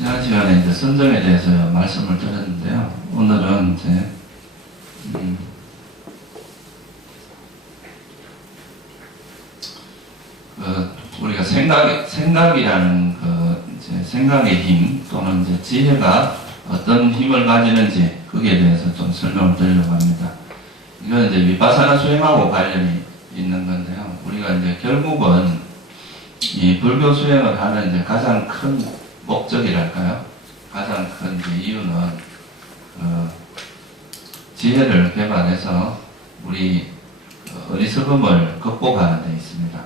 지난 시간에 이제 선정에 대해서 말씀을 드렸는데요. 오늘은 이제 우리가 생각이라는 이제 생각의 힘 또는 이제 지혜가 어떤 힘을 가지는지 거기에 대해서 좀 설명을 드리려고 합니다. 이건 이제 위파사나 수행하고 관련이 있는 건데요. 우리가 이제 결국은 이 불교 수행을 하는 이제 가장 큰 목적이랄까요? 가장 큰 이제 이유는 지혜를 개발해서 우리 어리석음을 극복하는 데 있습니다.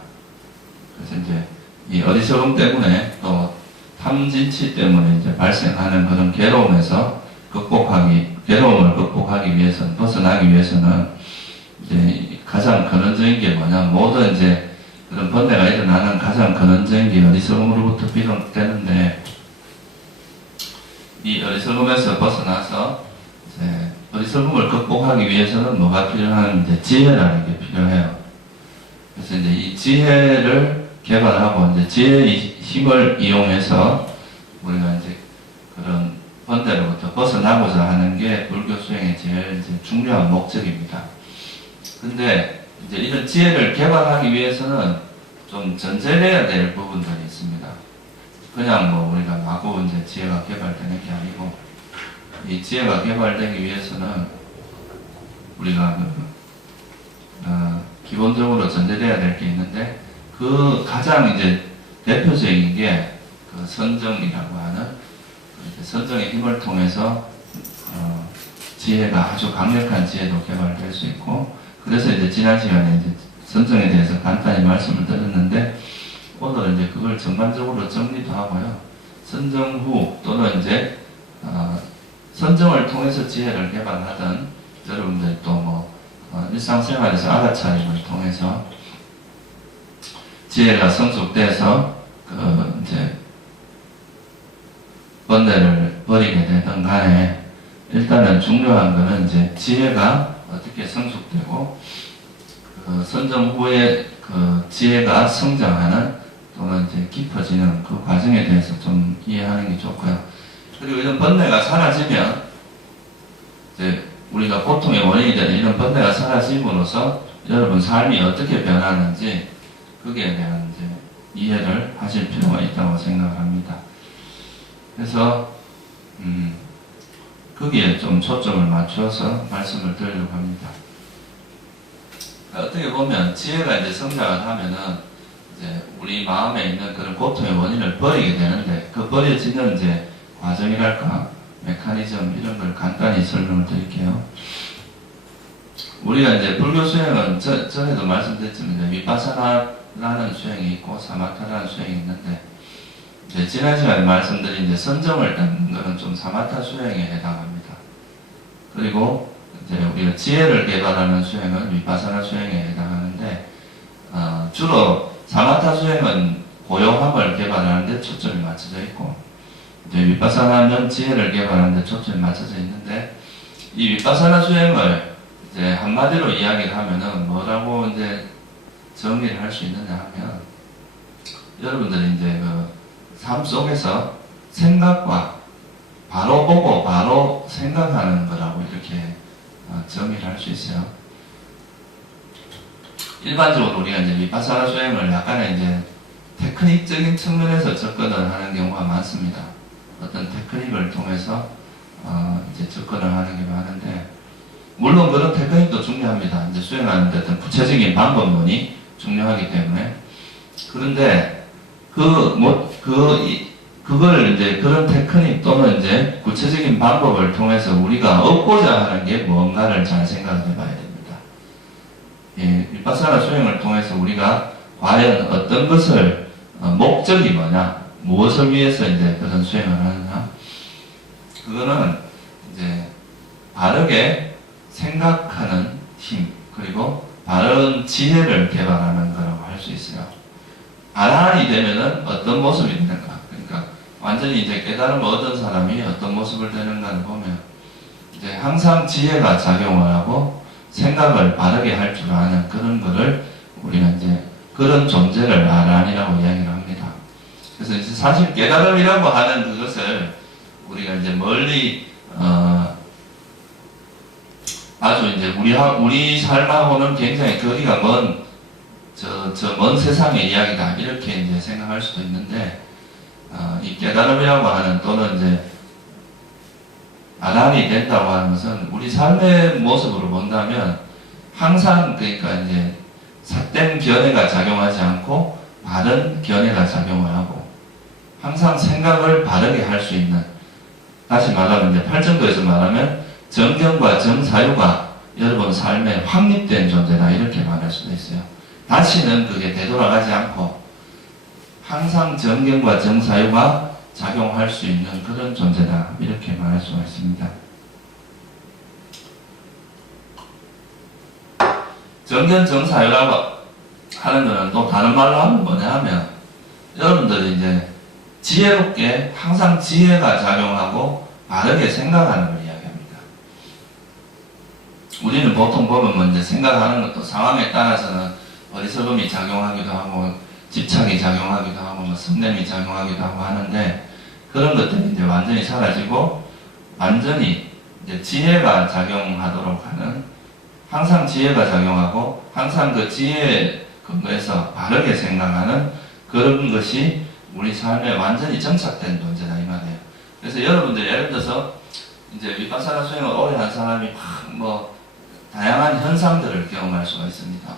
그래서 이제 이 어리석음 때문에 또 탐진치 때문에 이제 발생하는 그런 괴로움을 극복하기 위해서는, 벗어나기 위해서는 이제 가장 근원적인 게 뭐냐, 모든 이제 그런 번뇌가 일어나는 가장 근원적인 게 어리석음으로부터 비롯되는데, 이 어리석음에서 벗어나서 이제 어리석음을 극복하기 위해서는 뭐가 필요한, 이제 지혜라는 게 필요해요. 그래서 이제 이 지혜를 개발하고 이제 지혜의 힘을 이용해서 우리가 이제 그런 번뇌로부터 벗어나고자 하는 게 불교 수행의 제일 이제 중요한 목적입니다. 근데 이제 이런 지혜를 개발하기 위해서는 좀 전제돼야 될 부분들이 있습니다. 그냥 뭐 우리가 마구 이제 지혜가 개발되는 게 아니고, 이 지혜가 개발되기 위해서는 우리가 기본적으로 전제돼야 될 게 있는데, 그 가장 이제 대표적인 게 그 선정이라고 하는 선정의 힘을 통해서 지혜가 아주 강력한 지혜도 개발될 수 있고, 그래서 이제 지난 시간에 이제 선정에 대해서 간단히 말씀을 드렸는데, 오늘은 이제 그걸 전반적으로 정리도 하고요. 선정 후 또는 이제 선정을 통해서 지혜를 개발하던 여러분들 또 뭐 일상생활에서 알아차림을 통해서 지혜가 성숙돼서 이제 번뇌를 버리게 되든 간에, 일단은 중요한 거는 이제 지혜가 어떻게 성숙되고 선정 후에 그 지혜가 성장하는 또는 이제 깊어지는 그 과정에 대해서 좀 이해하는 게 좋고요. 그리고 이런 번뇌가 사라지면 이제 우리가 고통의 원인이 되는 이런 번뇌가 사라짐으로써 여러분 삶이 어떻게 변하는지 거기에 대한 이제 이해를 하실 필요가 있다고 생각을 합니다. 그래서 거기에 좀 초점을 맞춰서 말씀을 드리려고 합니다. 어떻게 보면 지혜가 이제 성장을 하면은 이제 우리 마음에 있는 그런 고통의 원인을 버리게 되는데, 그 버려지는 이제 과정이랄까, 메커니즘, 이런 걸 간단히 설명을 드릴게요. 우리가 이제 불교 수행은 전에도 말씀드렸지만 이제 위파사나라는 수행이 있고 사마타라는 수행이 있는데, 이제 지난 시간에 말씀드린 이제 선정을 닦는 것은 좀 사마타 수행에 해당합니다. 그리고 이제 우리가 지혜를 개발하는 수행은 위파사나 수행에 해당하는데, 주로 사마타 수행은 고요함을 개발하는 데 초점이 맞춰져 있고, 이제 위파사나는 지혜를 개발하는 데 초점이 맞춰져 있는데, 이 위파사나 수행을 이제 한마디로 이야기를 하면은 뭐라고 이제 정의를 할 수 있느냐 하면, 여러분들이 이제 삶 속에서 생각과 바로 보고 바로 생각하는 거라고 이렇게 정의를 할 수 있어요. 일반적으로 우리가 이제 위파사나 수행을 약간의 이제 테크닉적인 측면에서 접근을 하는 경우가 많습니다. 어떤 테크닉을 통해서 이제 접근을 하는 게 많은데, 물론 그런 테크닉도 중요합니다. 이제 수행하는 데 어떤 구체적인 방법론이 중요하기 때문에. 그런데 그걸 이제 그런 테크닉 또는 이제 구체적인 방법을 통해서 우리가 얻고자 하는 게 뭔가를 잘 생각을 해봐야 됩니다. 예, 위파사나 수행을 통해서 우리가 과연 어떤 것을 목적이 뭐냐, 무엇을 위해서 이제 그런 수행을 하느냐, 그거는 이제 바르게 생각하는 힘, 그리고 바른 지혜를 개발하는 거라고 할 수 있어요. 아라한이 되면은 어떤 모습이 되는가, 그러니까 완전히 이제 깨달음을 얻은 사람이 어떤 모습을 되는가를 보면 이제 항상 지혜가 작용을 하고 생각을 바르게 할 줄 아는 그런 거를 우리가 이제 그런 존재를 아라한이라고 이야기를 합니다. 그래서 이제 사실 깨달음이라고 하는 그것을 우리가 이제 멀리 아주 이제 우리 삶하고는 굉장히 거리가 먼 저 먼 세상의 이야기다 이렇게 이제 생각할 수도 있는데 이 깨달음이라고 하는 또는 이제 아란이 된다고 하는 것은 우리 삶의 모습으로 본다면 항상 그러니까 이제 삿된 견해가 작용하지 않고 바른 견해가 작용을 하고 항상 생각을 바르게 할 수 있는 다시 말하면 이제 팔정도에서 말하면 정경과 정사유가 여러분 삶에 확립된 존재다 이렇게 말할 수도 있어요. 다시는 그게 되돌아가지 않고 항상 정경과 정사유가 작용할 수 있는 그런 존재다 이렇게 말할 수가 있습니다. 정견 정사유라고 하는 것은 또 다른 말로 하면 뭐냐 하면 여러분들이 이제 지혜롭게 항상 지혜가 작용하고 바르게 생각하는 걸 이야기합니다. 우리는 보통 보면 뭐 이제 생각하는 것도 상황에 따라서는 어리석음이 작용하기도 하고 집착이 작용하기도 하고 뭐 성냄이 작용하기도 하고 하는데 그런 것들이 이제 완전히 사라지고 완전히 이제 지혜가 작용하도록 하는 항상 지혜가 작용하고 항상 그 지혜에 근거해서 바르게 생각하는 그런 것이 우리 삶에 완전히 정착된 존재다 이 말이에요. 그래서 여러분들 예를 들어서 이제 비파사나 수행을 오래 한 사람이 뭐 다양한 현상들을 경험할 수가 있습니다.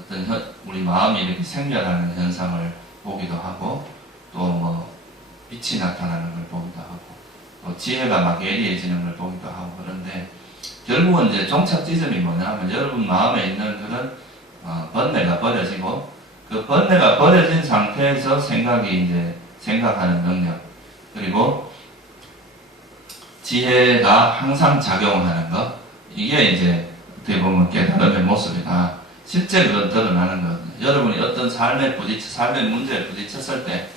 어떤 우리 마음이 이렇게 생겨나는 현상을 보기도 하고 또 뭐 빛이 나타나는 걸 보기도 하고 또 지혜가 막 예리해지는 걸 보기도 하고 그런데 결국은 이제 종착 지점이 뭐냐 하면 여러분 마음에 있는 그런 번뇌가 버려지고 그 번뇌가 버려진 상태에서 생각이 이제 생각하는 능력 그리고 지혜가 항상 작용하는 것 이게 이제 어떻게 보면 깨달음의 모습이다. 실제 그런 드러나는 것. 여러분이 어떤 삶의 문제에 부딪혔을 때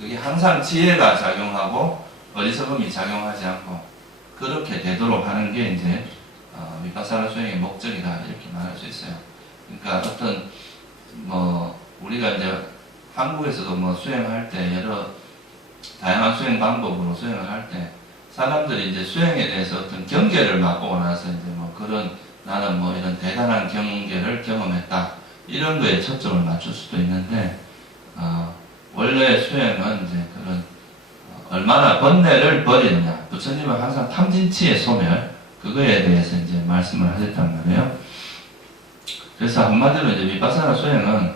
그게 항상 지혜가 작용하고 어리석음이 작용하지 않고 그렇게 되도록 하는 게 이제 비파사나 수행의 목적이다 이렇게 말할 수 있어요. 그러니까 어떤 뭐 우리가 이제 한국에서도 뭐 수행할 때 여러 다양한 수행 방법으로 수행을 할 때 사람들이 이제 수행에 대해서 어떤 경계를 맛보고 나서 이제 뭐 그런 나는 뭐 이런 대단한 경계를 경험했다 이런 거에 초점을 맞출 수도 있는데 원래 수행은 이제 그런 얼마나 번뇌를 버리느냐 부처님은 항상 탐진치의 소멸 그거에 대해서 이제 말씀을 하셨단 말이에요. 그래서 한마디로 이제 비파사나 수행은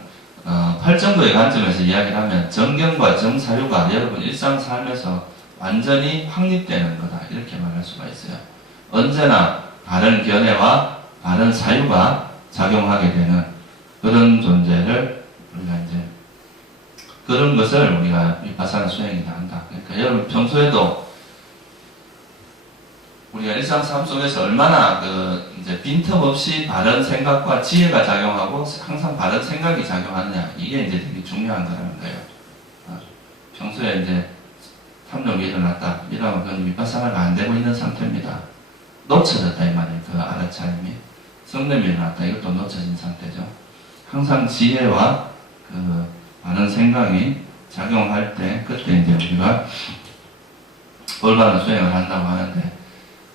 팔정도의 관점에서 이야기를 하면 정경과 정사유가 여러분 일상 삶에서 완전히 확립되는 거다 이렇게 말할 수가 있어요. 언제나 바른 견해와 바른 사유가 작용하게 되는 그런 존재를 우리가 이제 그런 것을 우리가 비파사나 수행이라 한다. 그러니까 여러분 평소에도 우리가 일상 삶 속에서 얼마나 이제 빈틈없이 바른 생각과 지혜가 작용하고 항상 바른 생각이 작용하느냐 이게 이제 되게 중요한 거라는 거예요. 평소에 이제 탐욕이 일어났다 이러면 그건 비파사나가 안 되고 있는 상태입니다. 놓쳐졌다 이 말이에요. 그 알아차림이 성냄이 일어났다 이것도 놓쳐진 상태죠. 항상 지혜와 그 바른 생각이 작용할 때 그때 이제 우리가 올바른 수행을 한다고 하는데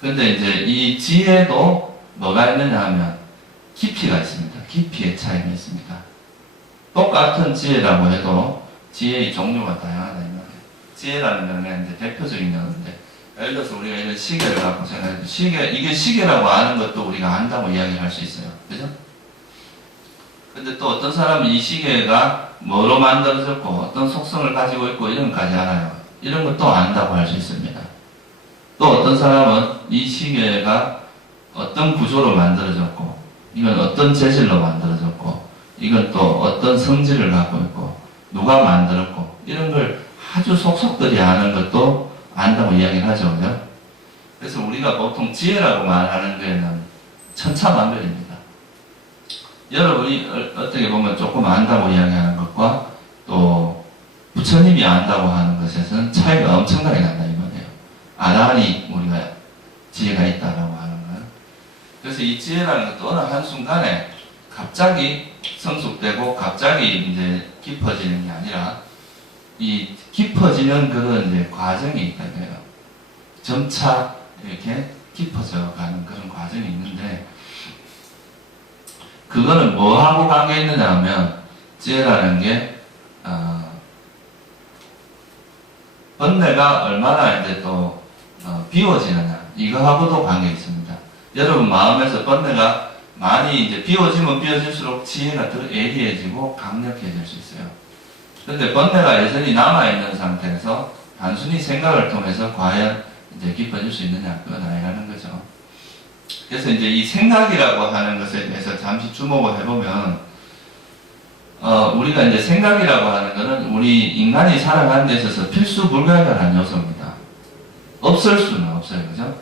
근데 이제 이 지혜도 뭐가 있느냐 하면 깊이가 있습니다. 깊이의 차이가 있습니다. 똑같은 지혜라고 해도 지혜의 종류가 다양하다 이 말이에요. 지혜라는 거는 이제 대표적인 건데 예를 들어서 우리가 이런 시계를 갖고 생각해도 이게 시계라고 아는 것도 우리가 안다고 이야기할 수 있어요. 그죠? 근데 또 어떤 사람은 이 시계가 뭐로 만들어졌고 어떤 속성을 가지고 있고 이런 것까지 알아요. 이런 것도 안다고 할 수 있습니다. 또 어떤 사람은 이 시계가 어떤 구조로 만들어졌고 이건 어떤 재질로 만들어졌고 이건 또 어떤 성질을 갖고 있고 누가 만들었고 이런 걸 아주 속속들이 아는 것도 안다고 이야기를 하죠. 그죠? 그래서 우리가 보통 지혜라고 말하는 데는 천차만별입니다. 여러분이 어떻게 보면 조금 안다고 이야기하는 것과 또 부처님이 안다고 하는 것에서는 차이가 엄청나게 난다 이 말이에요. 아란이 우리가 지혜가 있다라고 하는 거예요. 그래서 이 지혜라는 것도 어느 한순간에 갑자기 성숙되고 갑자기 이제 깊어지는 게 아니라 이 깊어지는 그런 이제 과정이 있다 그래요. 점차 이렇게 깊어져 가는 그런 과정이 있는데 그거는 뭐하고 관계 있느냐 하면 지혜라는 게 번뇌가 얼마나 이제 또 비워지느냐 이거하고도 관계 있습니다. 여러분 마음에서 번뇌가 많이 이제 비워지면 비워질수록 지혜가 더 예리해지고 강력해질 수 있어요. 근데 번뇌가 여전히 남아있는 상태에서 단순히 생각을 통해서 과연 이제 깊어질 수 있느냐 그건 아니라는 거죠. 그래서 이제 이 생각이라고 하는 것에 대해서 잠시 주목을 해보면 우리가 이제 생각이라고 하는 것은 우리 인간이 살아가는 데 있어서 필수 불가결한 요소입니다. 없을 수는 없어요. 그죠?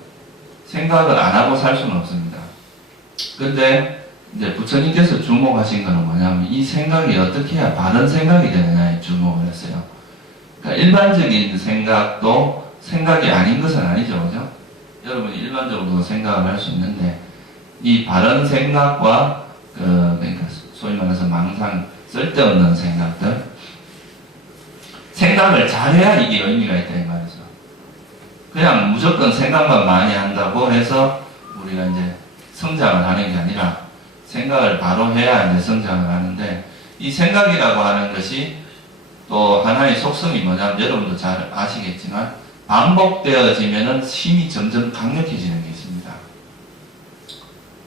생각을 안 하고 살 수는 없습니다. 근데 이제 부처님께서 주목하신 것은 뭐냐면 이 생각이 어떻게 해야 바른 생각이 되느냐에 주목을 했어요. 그러니까 일반적인 생각도 생각이 아닌 것은 아니죠. 그죠? 여러분이 일반적으로 생각을 할 수 있는데 이 바른 생각과 그러니까 소위 말해서 망상 쓸데없는 생각들 생각을 잘해야 이게 의미가 있다 이 말이죠. 그냥 무조건 생각만 많이 한다고 해서 우리가 이제 성장을 하는 게 아니라 생각을 바로 해야 이제 성장을 하는데 이 생각이라고 하는 것이 또 하나의 속성이 뭐냐면 여러분도 잘 아시겠지만 반복되어지면은 힘이 점점 강력해지는 게 있습니다.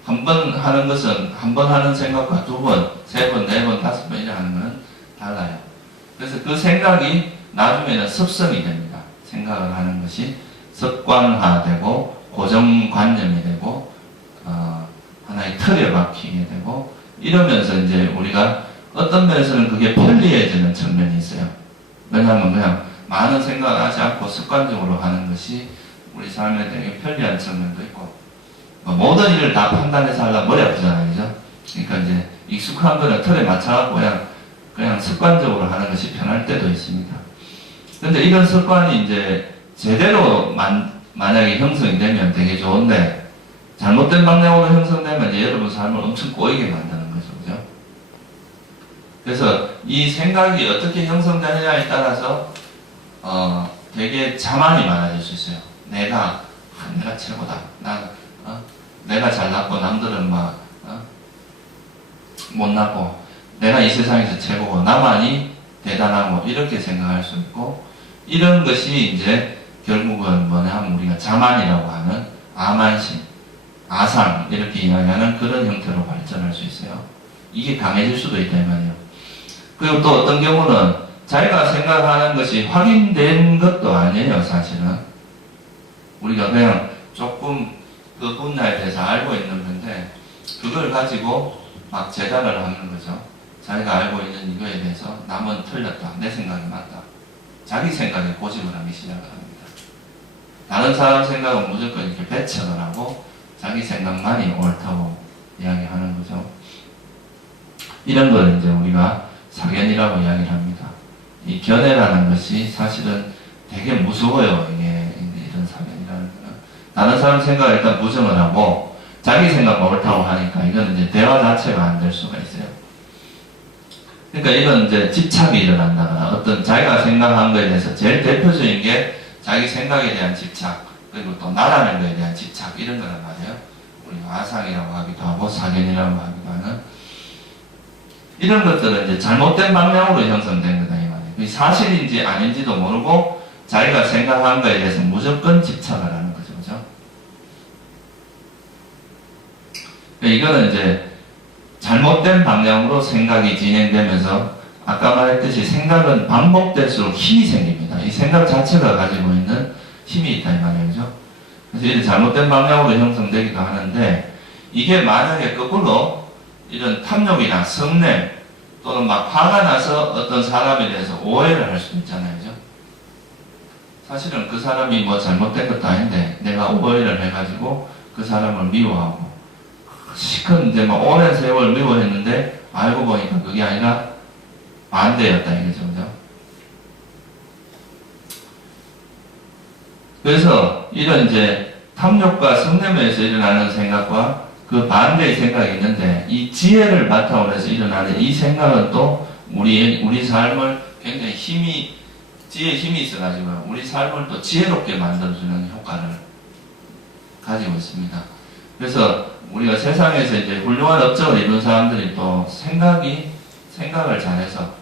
한 번 하는 것은 한 번 하는 생각과 두 번, 세 번, 네 번, 다섯 번 이렇게 하는 것은 달라요. 그래서 그 생각이 나중에는 습성이 됩니다. 생각을 하는 것이 습관화되고 고정관념이 되고 하나의 틀에 박히게 되고 이러면서 이제 우리가 어떤 면에서는 그게 편리해지는 측면이 있어요. 왜냐하면 그냥 많은 생각을 하지 않고 습관적으로 하는 것이 우리 삶에 되게 편리한 측면도 있고 모든 일을 다 판단해서 하려면 머리 아프잖아요. 그죠? 그러니까 이제 익숙한 거는 틀에 맞춰갖고 그냥 습관적으로 하는 것이 편할 때도 있습니다. 근데 이런 습관이 이제 제대로 만약에 형성이 되면 되게 좋은데 잘못된 방향으로 형성되면 이제 여러분 삶을 엄청 꼬이게 만드는 거죠. 그죠? 그래서 이 생각이 어떻게 형성되느냐에 따라서 되게 자만이 많아질 수 있어요. 내가 최고다. 내가 잘났고 남들은 못났고 내가 이 세상에서 최고고 나만이 대단하고 이렇게 생각할 수 있고 이런 것이 이제 결국은 뭐냐 하면 우리가 자만이라고 하는 아만심, 아상 이렇게 이야기하는 그런 형태로 발전할 수 있어요. 이게 강해질 수도 있다 이 말이에요. 그리고 또 어떤 경우는 자기가 생각하는 것이 확인된 것도 아니에요. 사실은 우리가 그냥 조금 그 분야에 대해서 알고 있는 건데 그걸 가지고 막 재단을 하는 거죠. 자기가 알고 있는 이거에 대해서 남은 틀렸다. 내 생각이 맞다. 자기 생각에 고집을 하기 시작을 합니다. 다른 사람 생각은 무조건 이렇게 배척을 하고 자기 생각만이 옳다고 이야기하는 거죠. 이런 걸 이제 우리가 사견이라고 이야기를 합니다. 이 견해라는 것이 사실은 되게 무서워요. 이게 이런 사견이라는 거는. 다른 사람 생각을 일단 부정을 하고 자기 생각만 옳다고 하니까 이건 이제 대화 자체가 안 될 수가 있어요. 그러니까 이건 이제 집착이 일어난다거나 어떤 자기가 생각한 거에 대해서 제일 대표적인 게 자기 생각에 대한 집착 그리고 또 나라는 거에 대한 집착 이런 거란 말이에요. 우리가 아상이라고 하기도 하고 사견이라고 하기도 하는 이런 것들은 이제 잘못된 방향으로 형성된 거다 이 말이에요. 사실인지 아닌지도 모르고 자기가 생각한 거에 대해서 무조건 집착을 하는 거죠. 그죠? 이거는 이제 잘못된 방향으로 생각이 진행되면서 아까 말했듯이 생각은 반복될수록 힘이 생깁니다. 이 생각 자체가 가지고 있는 힘이 있다 이 말이죠. 그래서 이제 잘못된 방향으로 형성되기도 하는데 이게 만약에 거꾸로 이런 탐욕이나 성냄 또는 막 화가 나서 어떤 사람에 대해서 오해를 할 수도 있잖아요. 그죠? 사실은 그 사람이 뭐 잘못된 것도 아닌데 내가 오해를 해가지고 그 사람을 미워하고 시큰 이제 막 오랜 세월 미워했는데 알고 보니까 그게 아니라 반대였다 이거죠. 그죠? 그래서 이런 이제 탐욕과 성냄에서 일어나는 생각과 그 반대의 생각이 있는데 이 지혜를 바탕으로 해서 일어나는 이 생각은 또 우리 삶을 굉장히 지혜의 힘이 있어가지고 우리 삶을 또 지혜롭게 만들어주는 효과를 가지고 있습니다. 그래서 우리가 세상에서 이제 훌륭한 업적을 이룬 사람들이 또 생각을 잘해서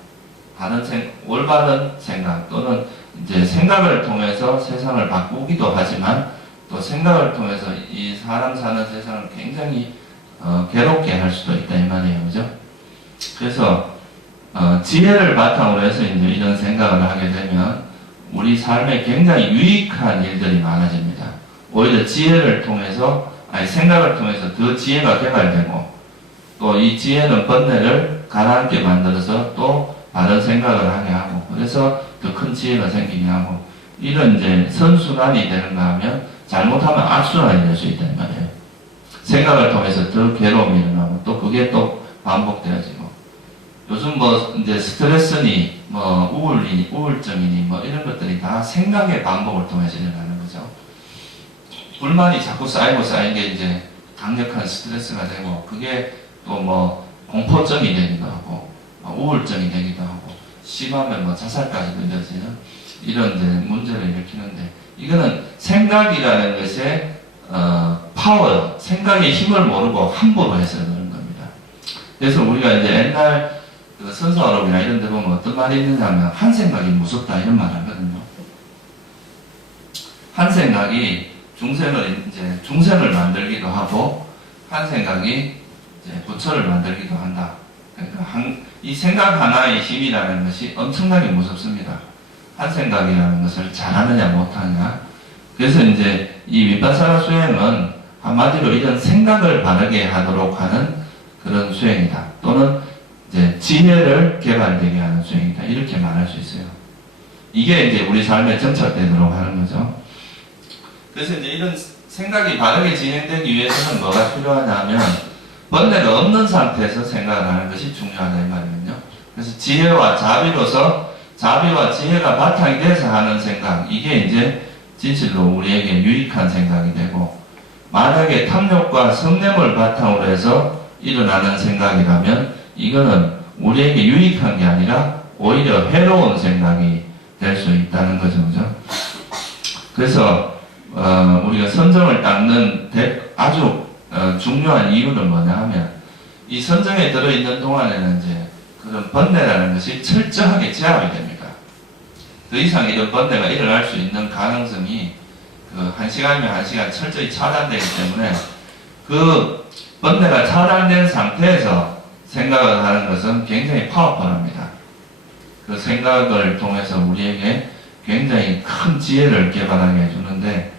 올바른 생각 또는 이제 생각을 통해서 세상을 바꾸기도 하지만 또 생각을 통해서 이 사람 사는 세상을 굉장히 괴롭게 할 수도 있다 이 말이에요, 그죠? 그래서 지혜를 바탕으로 해서 이제 이런 생각을 하게 되면 우리 삶에 굉장히 유익한 일들이 많아집니다. 오히려 지혜를 통해서 생각을 통해서 더 지혜가 개발되고 또 이 지혜는 번뇌를 가라앉게 만들어서 또 바른 생각을 하게 하고 그래서 더 큰 지혜가 생기게 하고 이런 이제 선순환이 되는가 하면 잘못하면 악순환이 될 수 있다 이 말이에요. 생각을 통해서 더 괴로움이 일어나고 또 그게 또 반복되어지고 요즘 뭐 이제 스트레스니 뭐 우울증이니 뭐 이런 것들이 다 생각의 반복을 통해서 일어나는 거죠. 불만이 자꾸 쌓이고 쌓인 게 이제 강력한 스트레스가 되고 그게 또 뭐 공포증이 되기도 하고 우울증이 되기도 하고 심하면 뭐 자살까지도 이어지는 이런 이제 문제를 일으키는데 이거는 생각이라는 것의 파워, 생각의 힘을 모르고 함부로 해서 그런 겁니다. 그래서 우리가 이제 옛날 그 선사어록이나 이런 데 보면 어떤 말이 있느냐 하면 한 생각이 무섭다 이런 말 하거든요. 한 생각이 중생을 만들기도 하고 한 생각이 이제 부처를 만들기도 한다. 그러니까 이 생각 하나의 힘이라는 것이 엄청나게 무섭습니다. 한 생각이라는 것을 잘하느냐 못하느냐. 그래서 이제 이 윗바사나 수행은 한마디로 이런 생각을 바르게 하도록 하는 그런 수행이다. 또는 이제 지혜를 개발되게 하는 수행이다. 이렇게 말할 수 있어요. 이게 이제 우리 삶에 정착되도록 하는 거죠. 그래서 이제 이런 생각이 바르게 진행되기 위해서는 뭐가 필요하냐면 번뇌가 없는 상태에서 생각을 하는 것이 중요하다 이 말이거든요. 그래서 지혜와 자비와 지혜가 바탕이 돼서 하는 생각 이게 이제 진실로 우리에게 유익한 생각이 되고 만약에 탐욕과 성냄을 바탕으로 해서 일어나는 생각이라면 이거는 우리에게 유익한 게 아니라 오히려 해로운 생각이 될 수 있다는 거죠. 그죠? 그래서 우리가 선정을 닦는 아주 중요한 이유는 뭐냐 하면 이 선정에 들어있는 동안에는 이제 그런 번뇌라는 것이 철저하게 제압이 됩니다. 더 이상 이런 번뇌가 일어날 수 있는 가능성이 그 1시간이면 1시간 철저히 차단되기 때문에 그 번뇌가 차단된 상태에서 생각을 하는 것은 굉장히 파워풀합니다. 그 생각을 통해서 우리에게 굉장히 큰 지혜를 개발하게 해주는데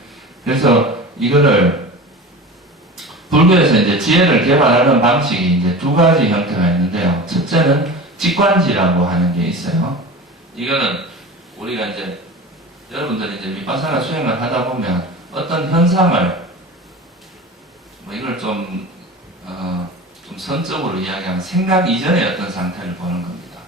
그래서 이거를 불교에서 이제 지혜를 개발하는 방식이 이제 두 가지 형태가 있는데요. 첫째는 직관지라고 하는 게 있어요. 이거는 우리가 이제 여러분들이 이제 윗바사나 수행을 하다 보면 어떤 현상을 뭐 이걸 좀 선적으로 이야기하면 생각 이전의 어떤 상태를 보는 겁니다.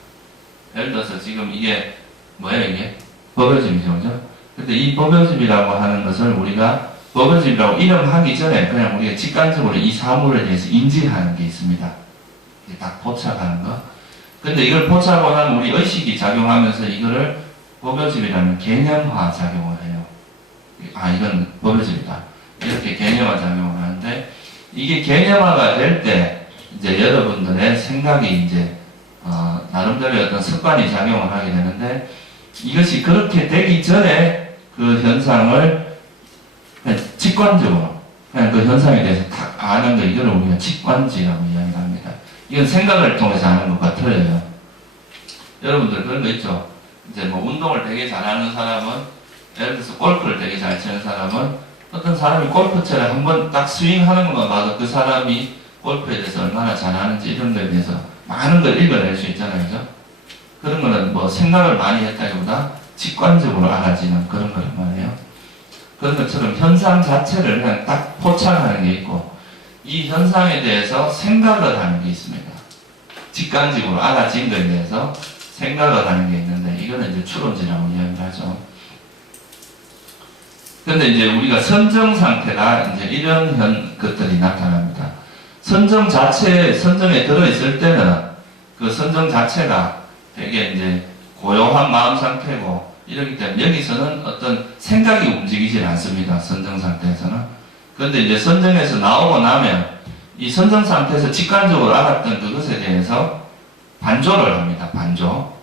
예를 들어서 지금 이게 뭐예요 이게? 법요집이죠, 그죠? 근데 이 법요집이라고 하는 것을 우리가 법요집이라고 이름하기 전에 그냥 우리가 직관적으로 이 사물에 대해서 인지하는 게 있습니다. 딱 포착하는 거. 근데 이걸 포착하고 나면 우리 의식이 작용하면서 이거를 법요집이라는 개념화 작용을 해요. 이건 법요집이다. 이렇게 개념화 작용을 하는데 이게 개념화가 될 때 이제 여러분들의 생각이 이제 나름대로의 어떤 습관이 작용을 하게 되는데 이것이 그렇게 되기 전에 그 현상을 그냥 직관적으로 그냥 그 현상에 대해서 딱 아는 거 이걸 우리가 직관지라고 이야기합니다. 이건 생각을 통해서 아는 것과 틀려요. 여러분들 그런 거 있죠? 이제 뭐 운동을 되게 잘하는 사람은 예를 들어서 골프를 되게 잘 치는 사람은 어떤 사람이 골프채를 한번 딱 스윙하는 것만 봐도 그 사람이 골프에 대해서 얼마나 잘하는지 이런 거에 대해서 많은 걸 읽어낼 수 있잖아요. 그죠? 그런 거는 뭐 생각을 많이 했다기보다 직관적으로 알아지는 그런 거란 말이에요. 그런 것처럼 현상 자체를 그냥 딱 포착하는 게 있고 이 현상에 대해서 생각을 하는 게 있습니다. 직관적으로 알아진 거에 대해서 생각을 하는 게 있는데 이거는 이제 추론지라고 이야기를 하죠. 근데 이제 우리가 선정 상태가 이제 이런 것들이 나타납니다. 선정에 들어있을 때는 그 선정 자체가 되게 이제 고요한 마음 상태고 이렇기 때문에 여기서는 어떤 생각이 움직이질 않습니다. 선정 상태에서는. 그런데 이제 선정에서 나오고 나면 이 선정 상태에서 직관적으로 알았던 그것에 대해서 반조를 합니다. 반조.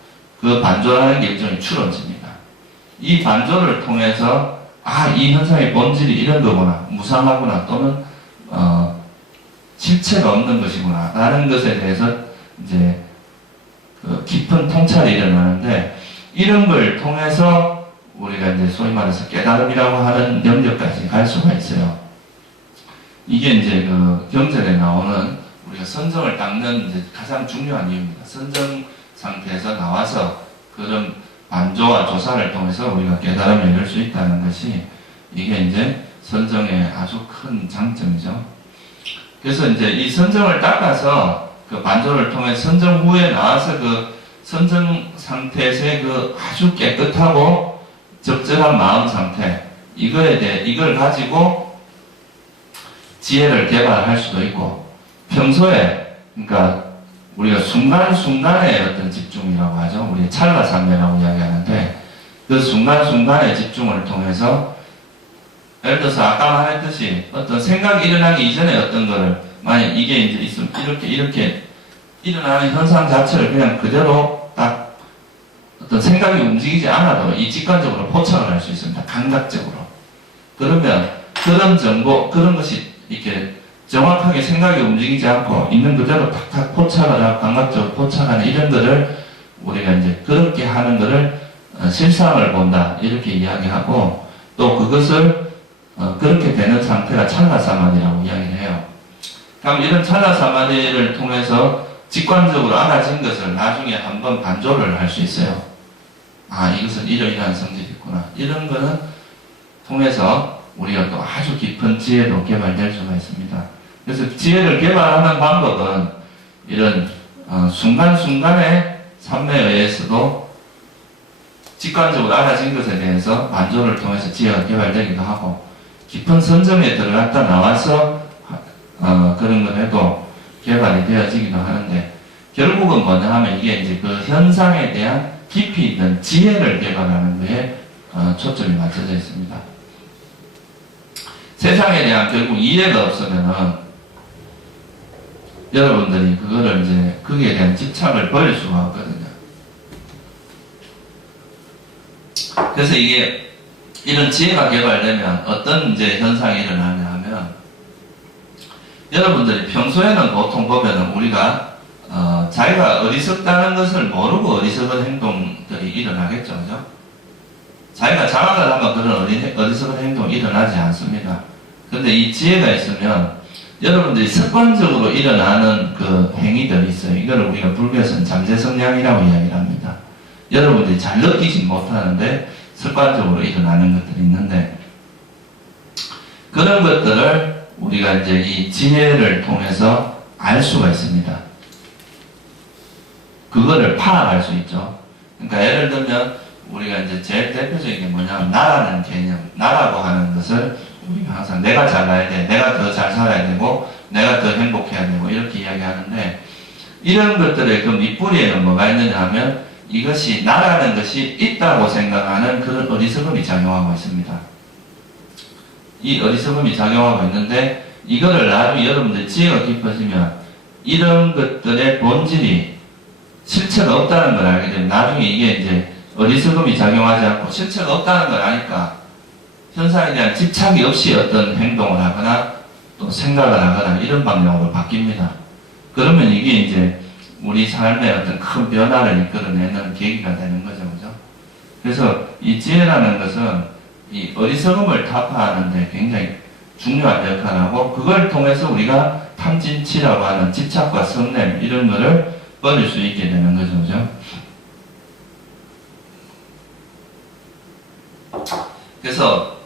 그 반조라는 게 일종의 추론집니다. 이 반조를 통해서 이 현상의 본질이 이런 거구나, 무상하구나, 또는 실체가 없는 것이구나 라는 것에 대해서 이제 그 깊은 통찰이 일어나는데, 이런 걸 통해서 우리가 이제 소위 말해서 깨달음이라고 하는 영역까지 갈 수가 있어요. 이게 이제 그 경전에 나오는 우리가 선정을 닦는 이제 가장 중요한 이유입니다. 선정 상태에서 나와서 그런 반조와 조사를 통해서 우리가 깨달음을 이룰 수 있다는 것이, 이게 이제 선정의 아주 큰 장점이죠. 그래서 이제 이 선정을 닦아서 그 반조를 통해 선정 후에 나와서 그 선정 상태에서의 그 아주 깨끗하고 적절한 마음 상태, 이걸 가지고 지혜를 개발할 수도 있고, 평소에, 그러니까 우리가 순간순간의 어떤 집중이라고 하죠. 우리 찰나산매라고 이야기하는데, 그 순간순간의 집중을 통해서, 예를 들어서 아까 말했듯이 어떤 생각이 일어나기 이전에 어떤 거를, 만약 이게 이제 있으면 이렇게 일어나는 현상 자체를 그냥 그대로 딱 어떤 생각이 움직이지 않아도 이 직관적으로 포착을 할 수 있습니다. 감각적으로. 그러면 그런 정보, 그런 것이 이렇게 정확하게 생각이 움직이지 않고 있는 그대로 탁탁 포착을 하고 감각적으로 포착하는 이런 거를 우리가 이제 그렇게 하는 거를 실상을 본다 이렇게 이야기하고, 또 그것을 그렇게 되는 상태가 찰나사마디라고 이야기를 해요. 그럼 이런 찰나사마디를 통해서 직관적으로 알아진 것을 나중에 한번 반조를 할 수 있어요. 이것은 이러이러한 성질이 있구나. 이런 거는 통해서 우리가 또 아주 깊은 지혜로 개발될 수가 있습니다. 그래서 지혜를 개발하는 방법은 이런 순간순간의 삶에 의해서도 직관적으로 알아진 것에 대해서 반조를 통해서 지혜가 개발되기도 하고, 깊은 선정에 들어갔다 나와서 그런 걸 해도 개발이 되어지기도 하는데, 결국은 뭐냐 하면 이게 이제 그 현상에 대한 깊이 있는 지혜를 개발하는 거에 초점이 맞춰져 있습니다. 세상에 대한 결국 이해가 없으면은 여러분들이 그거를 이제 거기에 대한 집착을 버릴 수가 없거든요. 그래서 이게 이런 지혜가 개발되면 어떤 이제 현상이 일어나냐 하면, 여러분들이 평소에는 보통 보면은 우리가 자기가 어리석다는 것을 모르고 어리석은 행동들이 일어나겠죠, 그죠? 자기가 자각을 하면 그런 어리석은 행동이 일어나지 않습니다. 근데 이 지혜가 있으면 여러분들이 습관적으로 일어나는 그 행위들이 있어요. 이걸 우리가 불교에서는 잠재성량이라고 이야기를 합니다. 여러분들이 잘 느끼지 못하는데 습관적으로 일어나는 것들이 있는데, 그런 것들을 우리가 이제 이 지혜를 통해서 알 수가 있습니다. 그거를 파악할 수 있죠. 그러니까 예를 들면 우리가 이제 제일 대표적인 게 뭐냐면 나라는 개념, 나라고 하는 것을 우리가 항상 내가 잘나야 돼, 내가 더 잘 살아야 되고, 내가 더 행복해야 되고 이렇게 이야기하는데, 이런 것들의 그 밑뿌리에는 뭐가 있느냐 하면 이것이 나라는 것이 있다고 생각하는 그런 어리석음이 작용하고 있습니다. 이 어리석음이 작용하고 있는데, 이거를 나중에 여러분들 지혜가 깊어지면 이런 것들의 본질이 실체가 없다는 걸 알게 되면 나중에 이게 이제 어리석음이 작용하지 않고 실체가 없다는 걸 아니까 현상에 대한 집착이 없이 어떤 행동을 하거나 또 생각을 하거나 이런 방향으로 바뀝니다. 그러면 이게 이제 우리 삶의 어떤 큰 변화를 이끌어내는 계기가 되는 거죠, 그죠? 그래서 이 지혜라는 것은 이 어리석음을 타파하는데 굉장히 중요한 역할을 하고, 그걸 통해서 우리가 탐진치라고 하는 집착과 성냄 이런 거를 버릴 수 있게 되는 거죠, 그죠? 그래서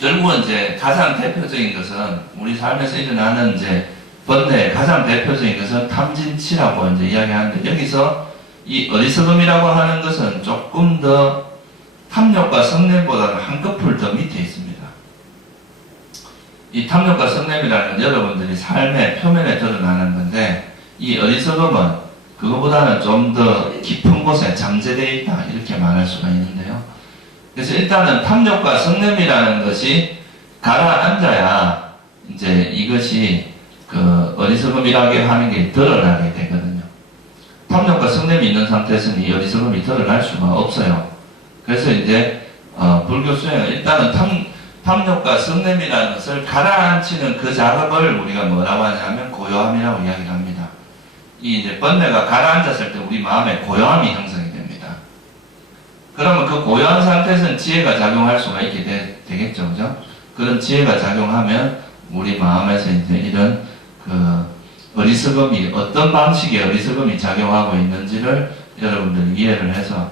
결국은 이제 가장 대표적인 것은 우리 삶에서 일어나는 이제 번뇌의 가장 대표적인 것은 탐진치라고 이제 이야기하는데, 여기서 이 어리석음이라고 하는 것은 조금 더 탐욕과 성냄보다는 한꺼풀 더 밑에 있습니다. 이 탐욕과 성냄이라는 건 여러분들이 삶의 표면에 드러나는 건데, 이 어리석음은 그거보다는 좀 더 깊은 곳에 잠재되어 있다, 이렇게 말할 수가 있는데요. 그래서 일단은 탐욕과 성냄이라는 것이 가라앉아야 이제 이것이 그 어리석음이라고 하는 게 드러나게 되거든요. 탐욕과 성냄이 있는 상태에서는 이 어리석음이 드러날 수가 없어요. 그래서 이제 불교 수행은 일단은 탐욕과 성냄이라는 것을 가라앉히는 그 작업을 우리가 뭐라고 하냐면 고요함이라고 이야기를 합니다. 이 이제 번뇌가 가라앉았을 때 우리 마음에 고요함이 형성이 됩니다. 그러면 그 고요한 상태에서는 지혜가 작용할 수가 있게 되겠죠, 그죠? 그런 지혜가 작용하면 우리 마음에서 이제 이런 그 어리석음이 어떤 방식의 어리석음이 작용하고 있는지를 여러분들이 이해를 해서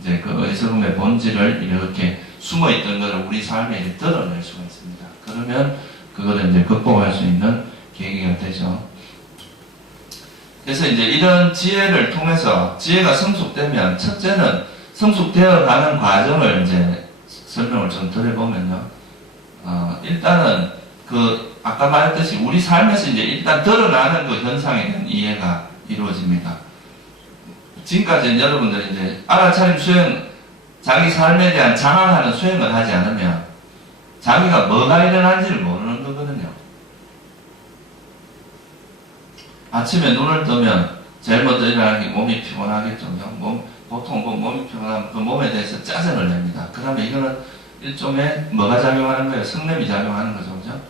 이제 그 어리석음의 본질을 이렇게 숨어있던 것을 우리 삶에 드러낼 수가 있습니다. 그러면 그거를 이제 극복할 수 있는 계기가 되죠. 그래서 이제 이런 지혜를 통해서 지혜가 성숙되면 첫째는 성숙되어 가는 과정을 이제 설명을 좀 드려보면요. 일단은 그 아까 말했듯이 우리 삶에서 이제 일단 드러나는 그 현상에 대한 이해가 이루어집니다. 지금까지는 여러분들이 이제 알아차림 수행, 자기 삶에 대한 장악하는 수행을 하지 않으면 자기가 뭐가 일어난지를 모르는 거거든요. 아침에 눈을 뜨면 제일 먼저 일어나는 게 몸이 피곤하겠죠. 보통 몸이 피곤하면 그 몸에 대해서 짜증을 냅니다. 그러면 이거는 일종의 뭐가 작용하는 거예요? 성냄이 작용하는 거죠. 그죠?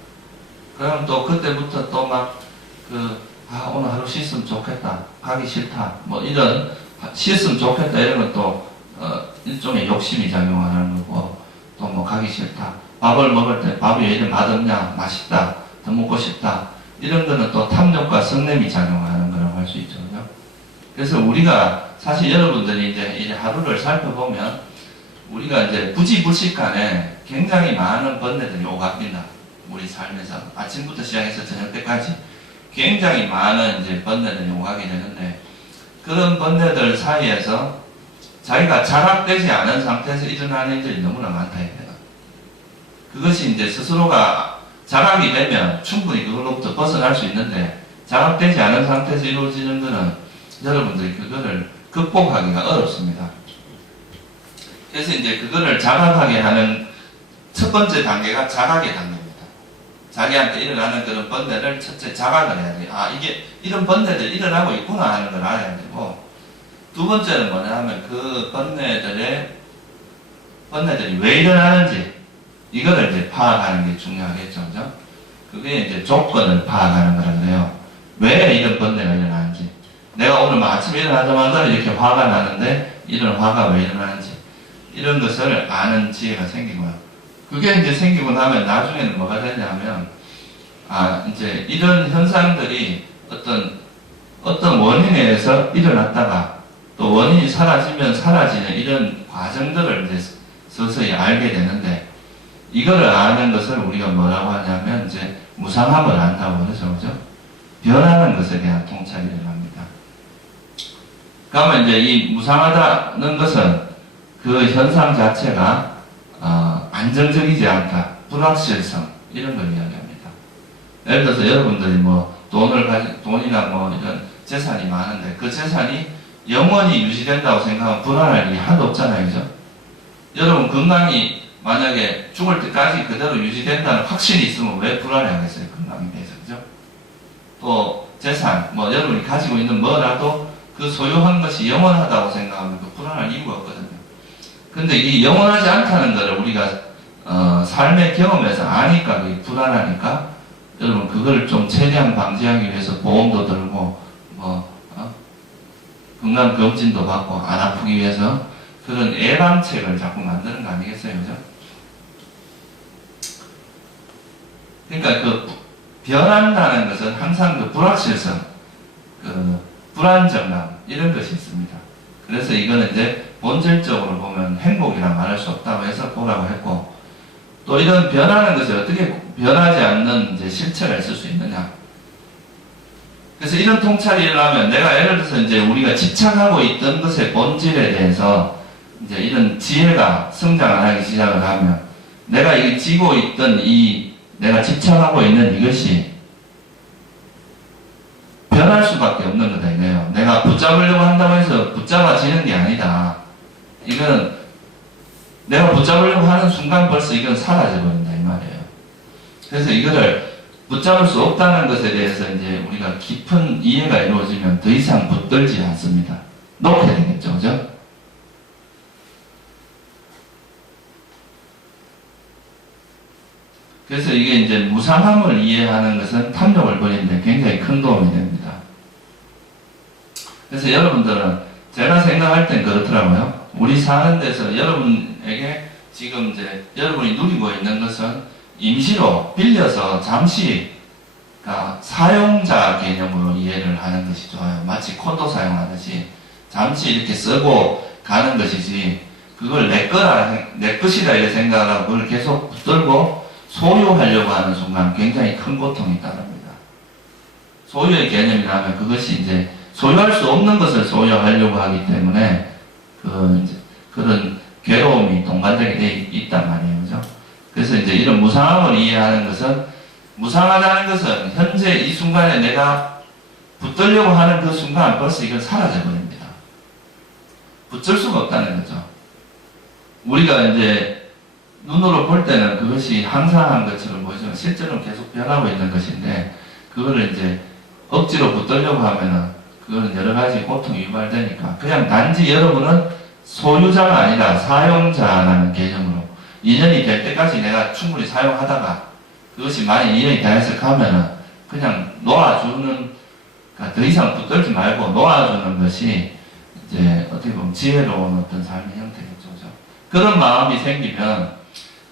그럼 또 그때부터 또 막 오늘 하루 쉬었으면 좋겠다. 가기 싫다. 뭐 이런 쉬었으면 좋겠다 이런 것도 일종의 욕심이 작용하는 거고, 또 뭐 가기 싫다. 밥을 먹을 때 밥이 왜 이렇게 맛없냐? 맛있다. 더 먹고 싶다. 이런 거는 또 탐욕과 성냄이 작용하는 거라고 할 수 있죠. 그죠? 그래서 우리가 사실 여러분들이 이제 하루를 살펴보면 우리가 이제 부지불식간에 굉장히 많은 번뇌들이 오갑니다. 우리 삶에서 아침부터 시작해서 저녁 때까지 굉장히 많은 이제 번뇌들이 오가게 되는데, 그런 번뇌들 사이에서 자기가 자각되지 않은 상태에서 일어나는 일들이 너무나 많다 해요. 그것이 이제 스스로가 자각이 되면 충분히 그걸로부터 벗어날 수 있는데, 자각되지 않은 상태에서 이루어지는 것은 여러분들이 그거를 극복하기가 어렵습니다. 그래서 이제 그거를 자각하게 하는 첫 번째 단계가 자각의 단계입니다. 자기한테 일어나는 그런 번뇌를 첫째 자각을 해야 돼요. 이게 이런 번뇌들이 일어나고 있구나 하는 걸 알아야 되고, 두 번째는 뭐냐면 그 번뇌들이 왜 일어나는지 이거를 이제 파악하는 게 중요하겠죠. 그죠? 그게 이제 조건을 파악하는 거라 그래요. 왜 이런 번뇌가 일어나는지. 내가 오늘 아침에 일어나자마자 이렇게 화가 나는데 이런 화가 왜 일어나는지, 이런 것을 아는 지혜가 생기고요. 그게 이제 생기고 나면 나중에는 뭐가 되냐면, 이제 이런 현상들이 어떤 원인에 의해서 일어났다가 또 원인이 사라지면 사라지는 이런 과정들을 이제 서서히 알게 되는데, 이거를 아는 것을 우리가 뭐라고 하냐면 이제 무상함을 안다고 그러죠. 그죠? 변하는 것에 대한 통찰이 일어납니다. 그러면 이제 이 무상하다는 것은 그 현상 자체가 안정적이지 않다, 불확실성, 이런 걸 이야기합니다. 예를 들어서 여러분들이 뭐 돈이나 뭐 이런 재산이 많은데 그 재산이 영원히 유지된다고 생각하면 불안할 일이 하나도 없잖아요. 그죠? 여러분 건강이 만약에 죽을 때까지 그대로 유지된다는 확신이 있으면 왜 불안해 하겠어요? 건강에 대해서. 그죠? 또 재산, 뭐 여러분이 가지고 있는 뭐라도 그 소유한 것이 영원하다고 생각하면 그 불안할 이유가 없거든요. 근데 이 영원하지 않다는 것을 우리가 삶의 경험에서 아니까 그게 불안하니까, 여러분 그걸 좀 최대한 방지하기 위해서 보험도 들고 건강검진도 받고 안 아프기 위해서 그런 예방책을 자꾸 만드는 거 아니겠어요? 그죠? 그러니까 그 변한다는 것은 항상 그 불확실성, 그 불안정감, 이런 것이 있습니다. 그래서 이거는 이제 본질적으로 보면 행복이라 말할 수 없다고 해서 보라고 했고, 또 이런 변하는 것이 어떻게 변하지 않는 이제 실체가 있을 수 있느냐. 그래서 이런 통찰이 일어나면 내가 예를 들어서 이제 우리가 집착하고 있던 것의 본질에 대해서 이제 이런 지혜가 성장을 하기 시작을 하면, 내가 이 지고 있던 이 내가 집착하고 있는 이것이 변할 수밖에 없는 거다 이거예요. 내가 붙잡으려고 한다고 해서 붙잡아지는 게 아니다. 이건 내가 붙잡으려고 하는 순간 벌써 이건 사라져버린다 이 말이에요. 그래서 이거를 붙잡을 수 없다는 것에 대해서 이제 우리가 깊은 이해가 이루어지면 더 이상 붙들지 않습니다. 놓게 되겠죠, 그죠? 그래서 이게 이제 무상함을 이해하는 것은 탐욕을 버리는데 굉장히 큰 도움이 됩니다. 그래서 여러분들은 제가 생각할 땐 그렇더라고요. 우리 사는 데서 여러분에게 지금 이제 여러분이 누리고 있는 것은 임시로 빌려서 잠시 사용자 개념으로 이해를 하는 것이 좋아요. 마치 콘도 사용하듯이 잠시 이렇게 쓰고 가는 것이지 그걸 내 것이라 이렇게 생각하고 그걸 계속 붙들고 소유하려고 하는 순간 굉장히 큰 고통이 따릅니다. 소유의 개념이라면 그것이 이제 소유할 수 없는 것을 소유하려고 하기 때문에 그런 괴로움이 동반되게 돼 있단 말이에요. 그죠? 그래서 이제 이런 무상함을 이해하는 것은 무상하다는 것은 현재 이 순간에 내가 붙들려고 하는 그 순간 벌써 이건 사라져 버립니다. 붙을 수가 없다는 거죠. 우리가 이제 눈으로 볼 때는 그것이 항상한 것처럼 보이지만 실제로는 계속 변하고 있는 것인데 그거를 이제 억지로 붙들려고 하면은 그거는 여러 가지 고통이 유발되니까 그냥 단지 여러분은 소유자가 아니라 사용자라는 개념으로 인연이 될 때까지 내가 충분히 사용하다가 그것이 만약 인연이 다 해석하면은 그냥 놓아주는 그러니까 더 이상 붙들지 말고 놓아주는 것이 이제 어떻게 보면 지혜로운 어떤 삶의 형태겠죠. 그런 마음이 생기면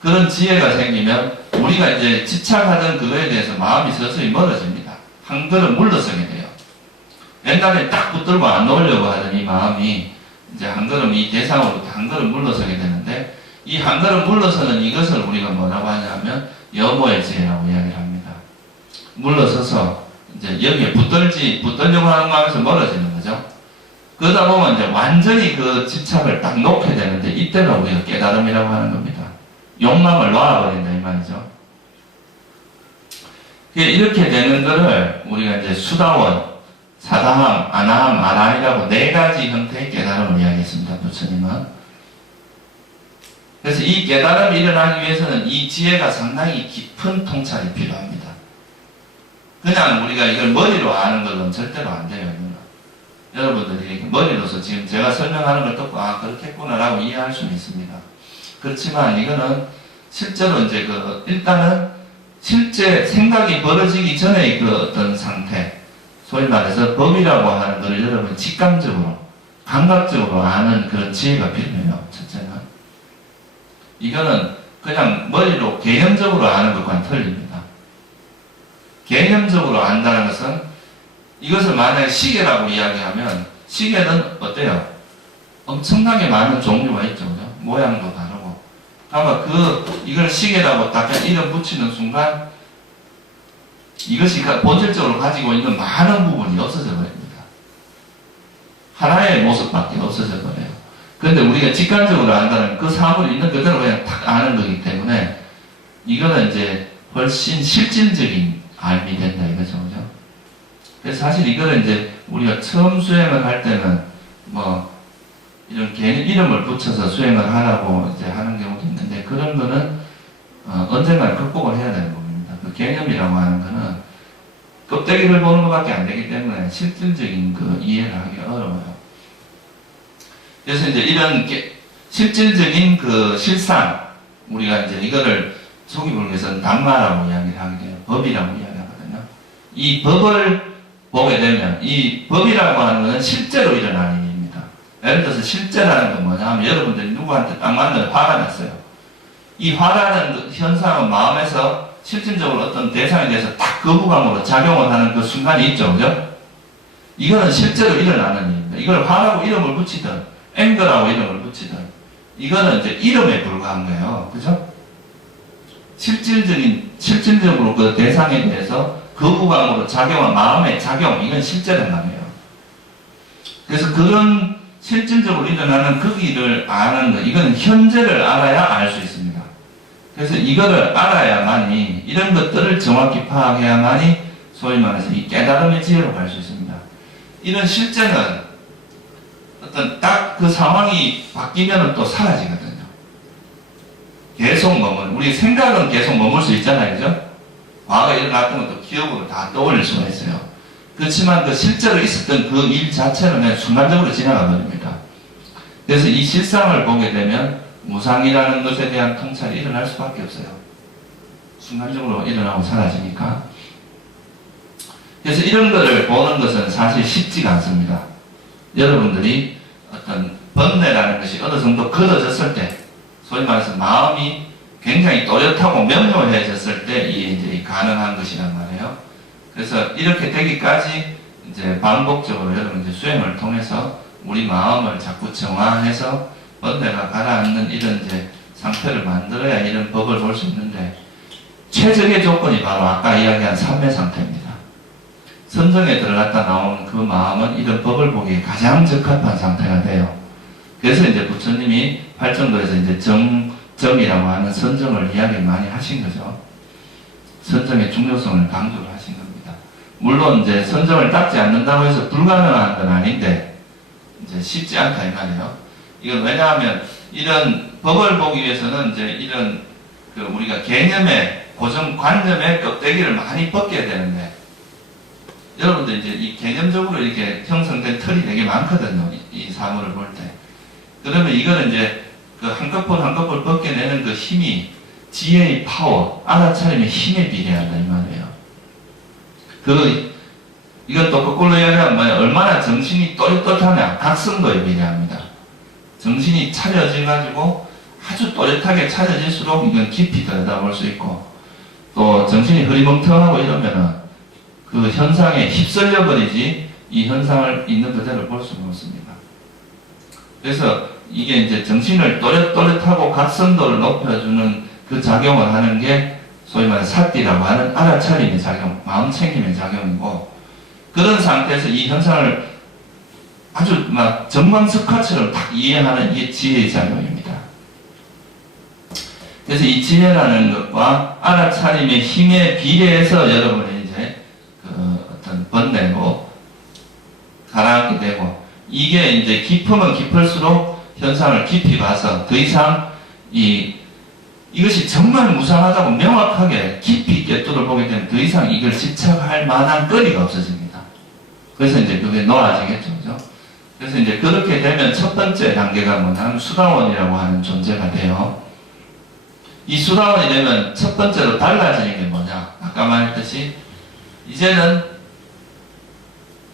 그런 지혜가 생기면 우리가 이제 집착하던 그거에 대해서 마음이 서서히 멀어집니다. 한 걸음 물러서게 돼요. 옛날에 딱 붙들고 안 놓으려고 하던 이 마음이 이제 한 걸음 이 대상으로 한 걸음 물러서게 되는데 이 한 걸음 물러서는 이것을 우리가 뭐라고 하냐면 여모의 지혜라고 이야기를 합니다. 물러서서 이제 여기에 붙들려고 하는 마음에서 멀어지는 거죠. 그러다 보면 이제 완전히 그 집착을 딱 놓게 되는데 이때가 우리가 깨달음이라고 하는 겁니다. 욕망을 놔버린다 이 말이죠. 이렇게 되는 거를 우리가 이제 수다원, 사다함, 아나함, 아라이라고 네 가지 형태의 깨달음을 이야기했습니다. 부처님은. 그래서 이 깨달음이 일어나기 위해서는 이 지혜가 상당히 깊은 통찰이 필요합니다. 그냥 우리가 이걸 머리로 아는 것은 절대로 안 돼요. 여러분들이 머리로서 지금 제가 설명하는 걸 듣고 아 그렇겠구나 라고 이해할 수는 있습니다. 그렇지만 이거는 실제로 이제 일단은 실제 생각이 벌어지기 전에 그 어떤 상태 소위 말해서 법이라고 하는 걸 여러분 직감적으로 감각적으로 아는 그런 지혜가 필요해요. 첫째는 이거는 그냥 머리로 개념적으로 아는 것과는 틀립니다. 개념적으로 안다는 것은 이것을 만약에 시계라고 이야기하면 시계는 어때요? 엄청나게 많은 종류가 있죠. 그죠? 모양도 다르고. 아마 이걸 시계라고 딱 이름 붙이는 순간 이것이 본질적으로 가지고 있는 많은 부분이 없어져 버립니다. 하나의 모습밖에 없어져 버려요. 그런데 우리가 직관적으로 안다는 그 사물이 있는 그대로 그냥 탁 아는 거기 때문에 이거는 이제 훨씬 실질적인 알미 된다 이거죠. 그죠? 그래서 사실 이거는 이제 우리가 처음 수행을 할 때는 뭐 이런 개념 이름을 붙여서 수행을 하라고 이제 하는 경우도 있는데 그런 거는 언젠가 극복을 해야 되는 부분입니다. 그 개념이라고 하는 거는 껍데기를 보는 것밖에 안 되기 때문에 실질적인 그 이해를 하기가 어려워요. 그래서 이제 이런 실질적인 그 실상 우리가 이제 이거를 소기불교에서는 담마라고 이야기를 하게 돼요. 법이라고 이야기하거든요. 이 법을 보게 되면 이 법이라고 하는 것은 실제로 일어나는 일입니다. 예를 들어서 실제라는 건 뭐냐 하면 여러분들이 누구한테 딱 만나서 화가 났어요. 이 화라는 현상은 마음에서 실질적으로 어떤 대상에 대해서 딱 거부감으로 작용을 하는 그 순간이 있죠. 그죠? 이거는 실제로 일어나는 일입니다. 이걸 화라고 이름을 붙이든 앵거라고 이름을 붙이든 이거는 이제 이름에 불과한 거예요. 그죠? 실질적으로 그 대상에 대해서 거부감으로 작용한 마음의 작용, 이건 실제란 말이에요. 그래서 그런 실질적으로 일어나는 그 길을 아는 것, 이건 현재를 알아야 알 수 있습니다. 그래서 이거를 알아야만이, 이런 것들을 정확히 파악해야만이 소위 말해서 이 깨달음의 지혜로 갈 수 있습니다. 이런 실제는 어떤 딱 그 상황이 바뀌면 또 사라지거든요. 계속 우리 생각은 계속 머물 수 있잖아요. 그죠? 과거에 일어났던 것도 기억으로 다 떠올릴 수가 있어요. 그렇지만 그 실제로 있었던 그 일 자체는 그냥 순간적으로 지나가 버립니다. 그래서 이 실상을 보게 되면 무상이라는 것에 대한 통찰이 일어날 수밖에 없어요. 순간적으로 일어나고 사라지니까. 그래서 이런 것을 보는 것은 사실 쉽지가 않습니다. 여러분들이 어떤 번뇌라는 것이 어느 정도 걷어졌을 때, 소위 말해서 마음이 굉장히 또렷하고 명료해졌을 때 이제 가능한 것이란 말이에요. 그래서 이렇게 되기까지 이제 반복적으로 여러분 이제 수행을 통해서 우리 마음을 자꾸 정화해서 번뇌가 가라앉는 이런 이제 상태를 만들어야 이런 법을 볼 수 있는데, 최적의 조건이 바로 아까 이야기한 삼매 상태입니다. 선정에 들어갔다 나온 그 마음은 이런 법을 보기에 가장 적합한 상태가 돼요. 그래서 이제 부처님이 팔정도에서 이제 정이라고 하는 선정을 이야기 많이 하신 거죠. 선정의 중요성을 강조를 하신 겁니다. 물론 이제 선정을 닦지 않는다고 해서 불가능한 건 아닌데, 이제 쉽지 않다 이 말이에요. 이건 왜냐하면 이런 법을 보기 위해서는 이제 이런 그 우리가 개념의 고정관념의 껍데기를 많이 벗겨야 되는데, 여러분들 이제 이 개념적으로 이렇게 형성된 틀이 되게 많거든요. 이 사물을 볼 때. 그러면 이거는 이제 그 한꺼풀 한꺼풀 벗겨내는 그 힘이 지혜의 파워, 알아차림의 힘에 비례한다 이 말이에요. 이건 또 거꾸로 이야기하면 뭐냐, 얼마나 정신이 또렷하냐, 각성도에 비례합니다. 정신이 차려져가지고 아주 또렷하게 차려질수록 이건 깊이 들여다볼 수 있고, 또 정신이 흐리멍텅하고 이러면은 그 현상에 휩쓸려 버리지 이 현상을 있는 그대로 볼 수가 없습니다. 그래서 이게 이제 정신을 또렷하고 각성도를 높여주는 그 작용을 하는 게 소위 말해 사띠라고 하는 알아차림의 작용, 마음챙김의 작용이고, 그런 상태에서 이 현상을 아주 막 전광석화처럼 딱 이해하는 이게 지혜의 작용입니다. 그래서 이 지혜라는 것과 알아차림의 힘에 비례해서 여러분이 이제 그 어떤 번뇌고 가라앉게 되고, 이게 이제 깊으면 깊을수록 현상을 깊이 봐서 더 이상 이것이 정말 무상하다고 명확하게 깊이 있게 뚫어보게 되면 더 이상 이걸 집착할 만한 거리가 없어집니다. 그래서 이제 그게 놓아지겠죠. 그죠? 그래서 이제 그렇게 되면 첫 번째 단계가 뭐냐면 수다원이라고 하는 존재가 돼요. 이 수다원이 되면 첫 번째로 달라지는 게 뭐냐? 아까 말했듯이 이제는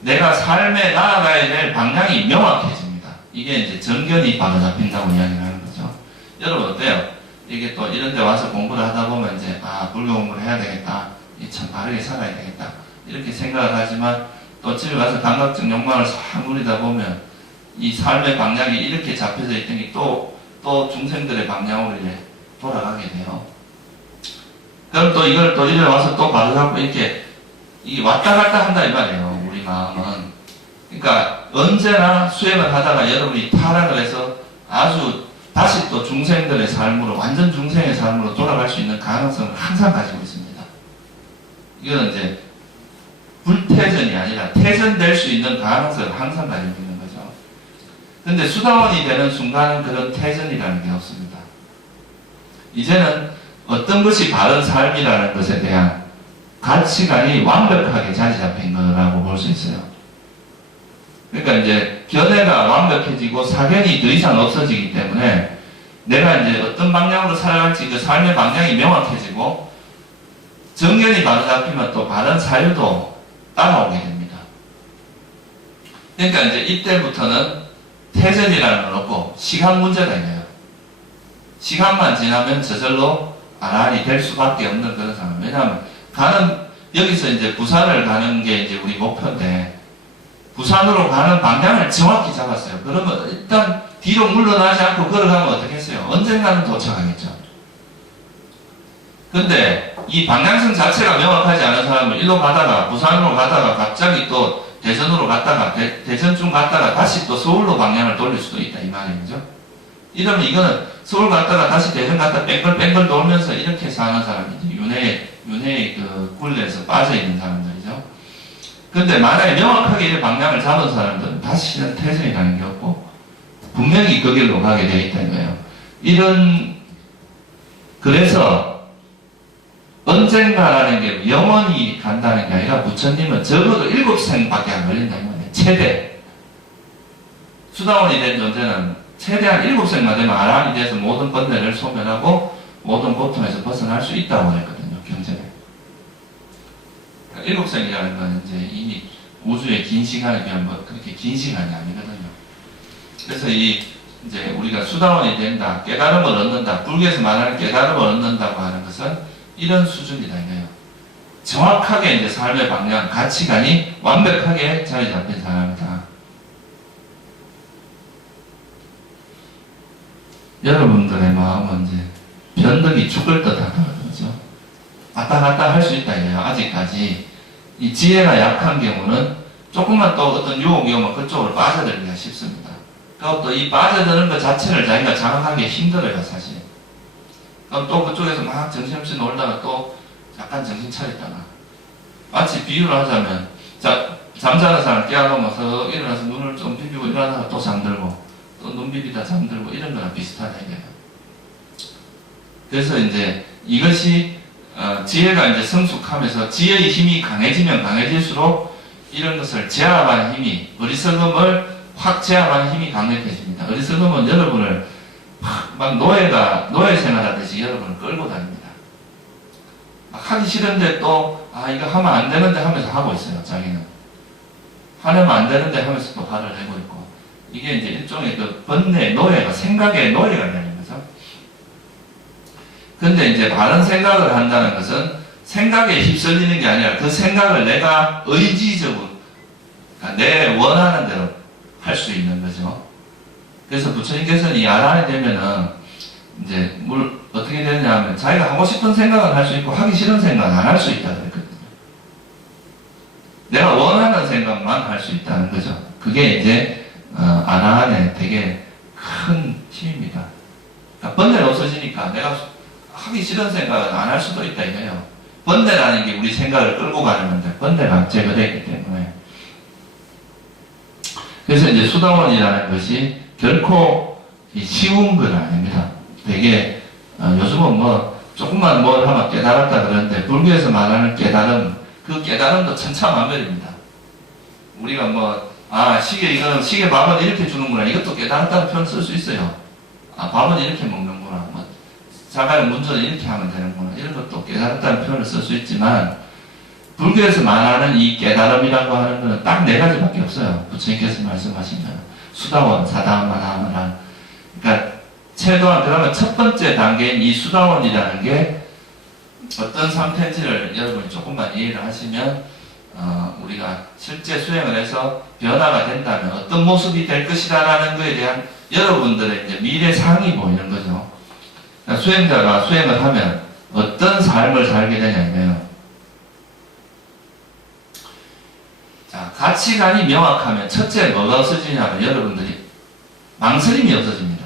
내가 삶에 나아가야 될 방향이 명확해집니다. 이게 이제 정견이 바로 잡힌다고 이야기를 하는 거죠. 여러분 어때요? 이게 또 이런 데 와서 공부를 하다 보면 이제 불교 공부를 해야 되겠다. 참 바르게 살아야 되겠다. 이렇게 생각을 하지만 또 집에 가서 감각적 욕망을 싹 누리다 보면 이 삶의 방향이 이렇게 잡혀져 있던 게 또 중생들의 방향으로 이제 돌아가게 돼요. 그럼 또 이걸 또 이래 와서 또 바로잡고 이렇게 왔다 갔다 한다 이 말이에요. 우리 마음은. 그러니까 언제나 수행을 하다가 여러분이 타락을 해서 아주 다시 또 중생들의 삶으로, 완전 중생의 삶으로 돌아갈 수 있는 가능성을 항상 가지고 있습니다. 이거는 이제 불태전이 아니라 태전될 수 있는 가능성을 항상 가지고 있는 거죠. 근데 수다원이 되는 순간은 그런 태전이라는 게 없습니다. 이제는 어떤 것이 바른 삶이라는 것에 대한 가치관이 완벽하게 자리 잡힌 거라고 볼 수 있어요. 그러니까 이제 견해가 완벽해지고 사견이 더 이상 없어지기 때문에 내가 이제 어떤 방향으로 살아갈지 그 삶의 방향이 명확해지고, 정견이 바로 잡히면 또 바른 사유도 따라오게 됩니다. 그러니까 이제 이때부터는 태전이라는 건 없고 시간 문제가 있네요. 시간만 지나면 저절로 아란이 될 수밖에 없는 그런 상황. 왜냐하면 여기서 이제 부산을 가는 게 이제 우리 목표인데, 부산으로 가는 방향을 정확히 잡았어요. 그러면 일단 뒤로 물러나지 않고 걸어가면 어떻겠어요? 언젠가는 도착하겠죠. 근데 이 방향성 자체가 명확하지 않은 사람은 일로 가다가 부산으로 가다가 갑자기 또 대전으로 갔다가 대전쯤 갔다가 다시 또 서울로 방향을 돌릴 수도 있다 이 말이죠. 이러면 이거는 서울 갔다가 다시 대전 갔다 뺑글뺑글 돌면서 이렇게 사는 사람이지. 윤회의 그 굴레에서 빠져있는 사람들이죠. 근데 만약에 명확하게 이 방향을 잡은 사람들은 다시는 퇴전이라는 게 없고, 분명히 그 길로 가게 되어 있다는 거예요. 그래서, 언젠가라는 게 영원히 간다는 게 아니라 부처님은 적어도 7생밖에 안 걸린다는 거예요. 최대. 수다원이 된 존재는 최대한 7생만 되면 아라한이 돼서 모든 번뇌를 소멸하고 모든 고통에서 벗어날 수 있다고 했거든요. 경전에. 7생이라는 건 이제 이미 우주의 긴 시간에 비하면 뭐 그렇게 긴 시간이 아니거든요. 그래서 이제 우리가 수다원이 된다, 깨달음을 얻는다, 불교에서 말하는 깨달음을 얻는다고 하는 것은 이런 수준이다 이거예요. 정확하게 이제 삶의 방향, 가치관이 완벽하게 자리 잡힌 사람이다. 여러분들의 마음은 이제 변덕이 죽을 듯 하다는 거죠. 왔다 갔다 할 수 있다 이거예요. 아직까지 이 지혜가 약한 경우는 조금만 또 어떤 유혹이 오면 그쪽으로 빠져들기가 쉽습니다. 그리고 또 이 빠져드는 것 자체를 자기가 장악하기 힘들어요, 사실. 그럼 또 그쪽에서 막 정신없이 놀다가 또 약간 정신 차렸다가. 마치 비유를 하자면, 잠자는 사람 깨어나면서 일어나서 눈을 좀 비비고 일어나다가 또 잠들고, 또 눈 비비다 잠들고 이런 거랑 비슷하다 이거예요. 그래서 이제 이것이 지혜가 이제 성숙하면서 지혜의 힘이 강해지면 강해질수록 이런 것을 제압하는 힘이, 어리석음을 확 제압하는 힘이 강력해집니다. 어리석음은 여러분을 막 노예 생활하듯이 여러분을 끌고 다닙니다. 막 하기 싫은데 또, 이거 하면 안 되는데 하면서 하고 있어요, 자기는. 하려면 안 되는데 하면서 또 화를 내고 있고. 이게 이제 일종의 그 번뇌, 노예가, 생각의 노예가 되는 거죠. 근데 이제 바른 생각을 한다는 것은 생각에 휩쓸리는 게 아니라 그 생각을 내가 의지적으로, 그러니까 내 원하는 대로 할 수 있는 거죠. 그래서 부처님께서는 이 아라한이 되면은 이제 어떻게 되느냐 하면 자기가 하고 싶은 생각은 할 수 있고 하기 싫은 생각은 안 할 수 있다고 그랬거든요. 내가 원하는 생각만 할 수 있다는 거죠. 그게 이제 아라한의 되게 큰 힘입니다. 그러니까 번뇌가 없어지니까 내가 하기 싫은 생각은 안 할 수도 있다 이거예요. 번뇌라는 게 우리 생각을 끌고 가는 건데 번뇌가 제거되기 때문에. 그래서 이제 수다원이라는 것이 결코 쉬운 건 아닙니다. 되게 요즘은 뭐 조금만 뭘 하면 깨달았다 그러는데 불교에서 말하는 깨달음, 그 깨달음도 천차만별입니다. 우리가 뭐 시계 밥은 이렇게 주는구나, 이것도 깨달았다는 표현 쓸 수 있어요. 밥은 이렇게 먹는구나, 뭐 자가용 문제는 이렇게 하면 되는구나, 이런 것도 깨달았다는 표현을 쓸 수 있지만 불교에서 말하는 이 깨달음이라고 하는 것은 딱 4가지밖에 없어요. 부처님께서 말씀하신 거는 수다원, 사다만하마란. 그러니까 최소한 그러면 첫 번째 단계인 이 수다원이라는 게 어떤 상태인지를 여러분이 조금만 이해를 하시면 우리가 실제 수행을 해서 변화가 된다면 어떤 모습이 될 것이다라는 것에 대한 여러분들의 이제 미래 상이 보이는 거죠. 그러니까 수행자가 수행을 하면 어떤 삶을 살게 되냐면, 가치관이 명확하면 첫째 뭐가 없어지냐면 여러분들이 망설임이 없어집니다.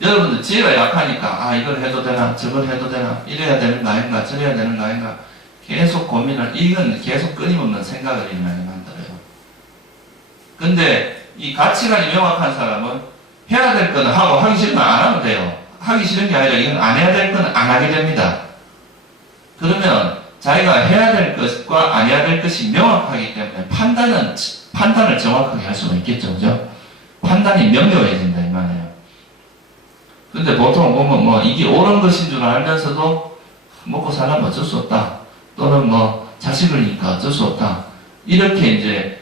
여러분들 지혜가 약하니까 이걸 해도 되나 저걸 해도 되나 이래야 되는 거 아닌가 저래야 되는 거 아닌가 계속 고민을, 이건 계속 끊임없는 생각을 많이 만들어요. 근데 이 가치관이 명확한 사람은 해야 될 거는 하고 하기 싫은 건 안 하면 돼요. 하기 싫은 게 아니라 이건 안 해야 될 거는 안 하게 됩니다. 그러면 자기가 해야 될 것과 안 해야 될 것이 명확하기 때문에 판단을 정확하게 할 수가 있겠죠. 그죠? 판단이 명료해진다 이 말이에요. 근데 보통 보면 뭐 이게 옳은 것인 줄 알면서도 먹고 살려면 어쩔 수 없다. 또는 뭐 자식을 니까 어쩔 수 없다. 이렇게 이제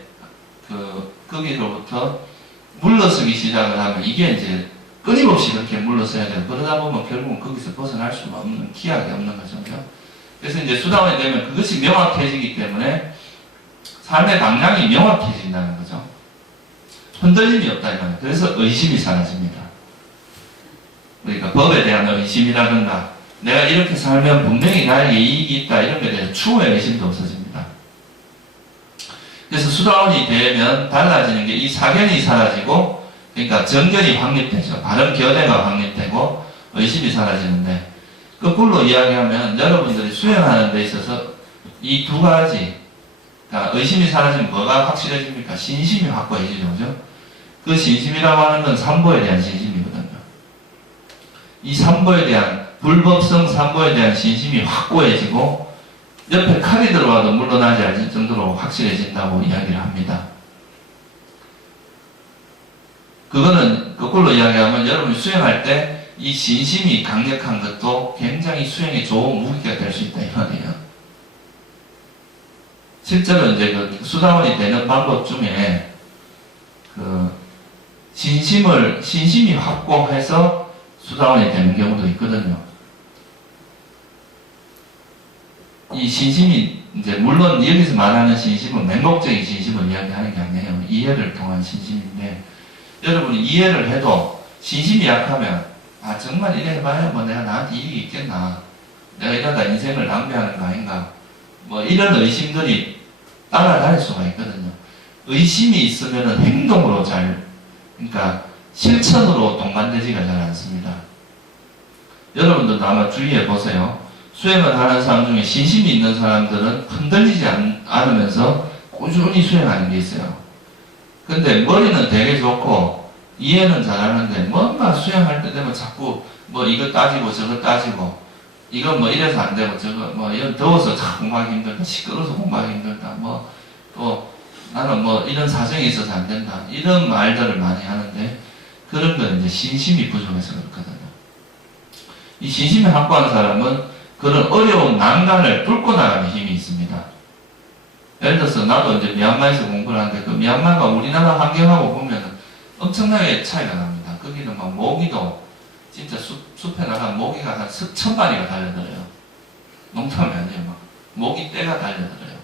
거기로부터 물러서기 시작을 하면 이게 이제 끊임없이 그렇게 물러서야 돼요. 그러다 보면 결국은 거기서 벗어날 수가 없는, 기약이 없는 거죠. 그래서 이제 수다원이 되면 그것이 명확해지기 때문에 삶의 방향이 명확해진다는 거죠. 흔들림이 없다 이거예요. 그래서 의심이 사라집니다. 그러니까 법에 대한 의심이라든가 내가 이렇게 살면 분명히 나에게 이익이 있다 이런 것에 대해서 추후의 의심도 없어집니다. 그래서 수다원이 되면 달라지는 게 이 사견이 사라지고 그러니까 정견이 확립되죠. 바른 견해가 확립되고 의심이 사라지는데, 거꾸로 이야기하면 여러분들이 수행하는 데 있어서 이 두 가지, 그러니까 의심이 사라지면 뭐가 확실해집니까? 신심이 확고해지죠. 그죠? 그 신심이라고 하는 건 삼보에 대한 신심이거든요. 이 삼보에 대한, 불법성 삼보에 대한 신심이 확고해지고 옆에 칼이 들어와도 물러나지 않을 정도로 확실해진다고 이야기를 합니다. 그거는 거꾸로 이야기하면 여러분이 수행할 때 이 신심이 강력한 것도 굉장히 수행에 좋은 무기가 될 수 있다 이 말이에요. 실제로 이제 그 수다원이 되는 방법 중에 그 신심이 확고해서 수다원이 되는 경우도 있거든요. 이 신심이 이제 물론 여기서 말하는 신심은 맹목적인 신심을 이야기하는 게 아니에요. 이해를 통한 신심인데, 여러분이 이해를 해도 신심이 약하면 정말 이래 해봐야 뭐 내가 나한테 이익이 있겠나, 내가 이러다 인생을 낭비하는 거 아닌가, 뭐 이런 의심들이 따라다닐 수가 있거든요. 의심이 있으면은 행동으로 그러니까 실천으로 동반되지가 잘 않습니다. 여러분들도 아마 주의해 보세요. 수행을 하는 사람 중에 신심이 있는 사람들은 흔들리지 않으면서 꾸준히 수행하는 게 있어요. 근데 머리는 되게 좋고 이해는 잘하는데 뭔가 수행할 때 되면 자꾸 뭐 이거 따지고 저거 따지고, 이건 뭐 이래서 안 되고 저거 뭐 이건 더워서 공부하기 힘들다, 시끄러워서 공부하기 힘들다, 뭐 또 나는 뭐 이런 사정이 있어서 안 된다, 이런 말들을 많이 하는데, 그런 건 이제 신심이 부족해서 그렇거든요. 이 신심이 확고한 사람은 그런 어려운 난간을 뚫고 나가는 힘이 있습니다. 예를 들어서 나도 이제 미얀마에서 공부를 하는데, 그 미얀마가 우리나라 환경하고 보면 엄청나게 차이가 납니다. 거기는 막 모기도 진짜 숲에 나가면 모기가 한 1000마리가 달려들어요. 농담이 아니에요. 막 모기 떼가 달려들어요.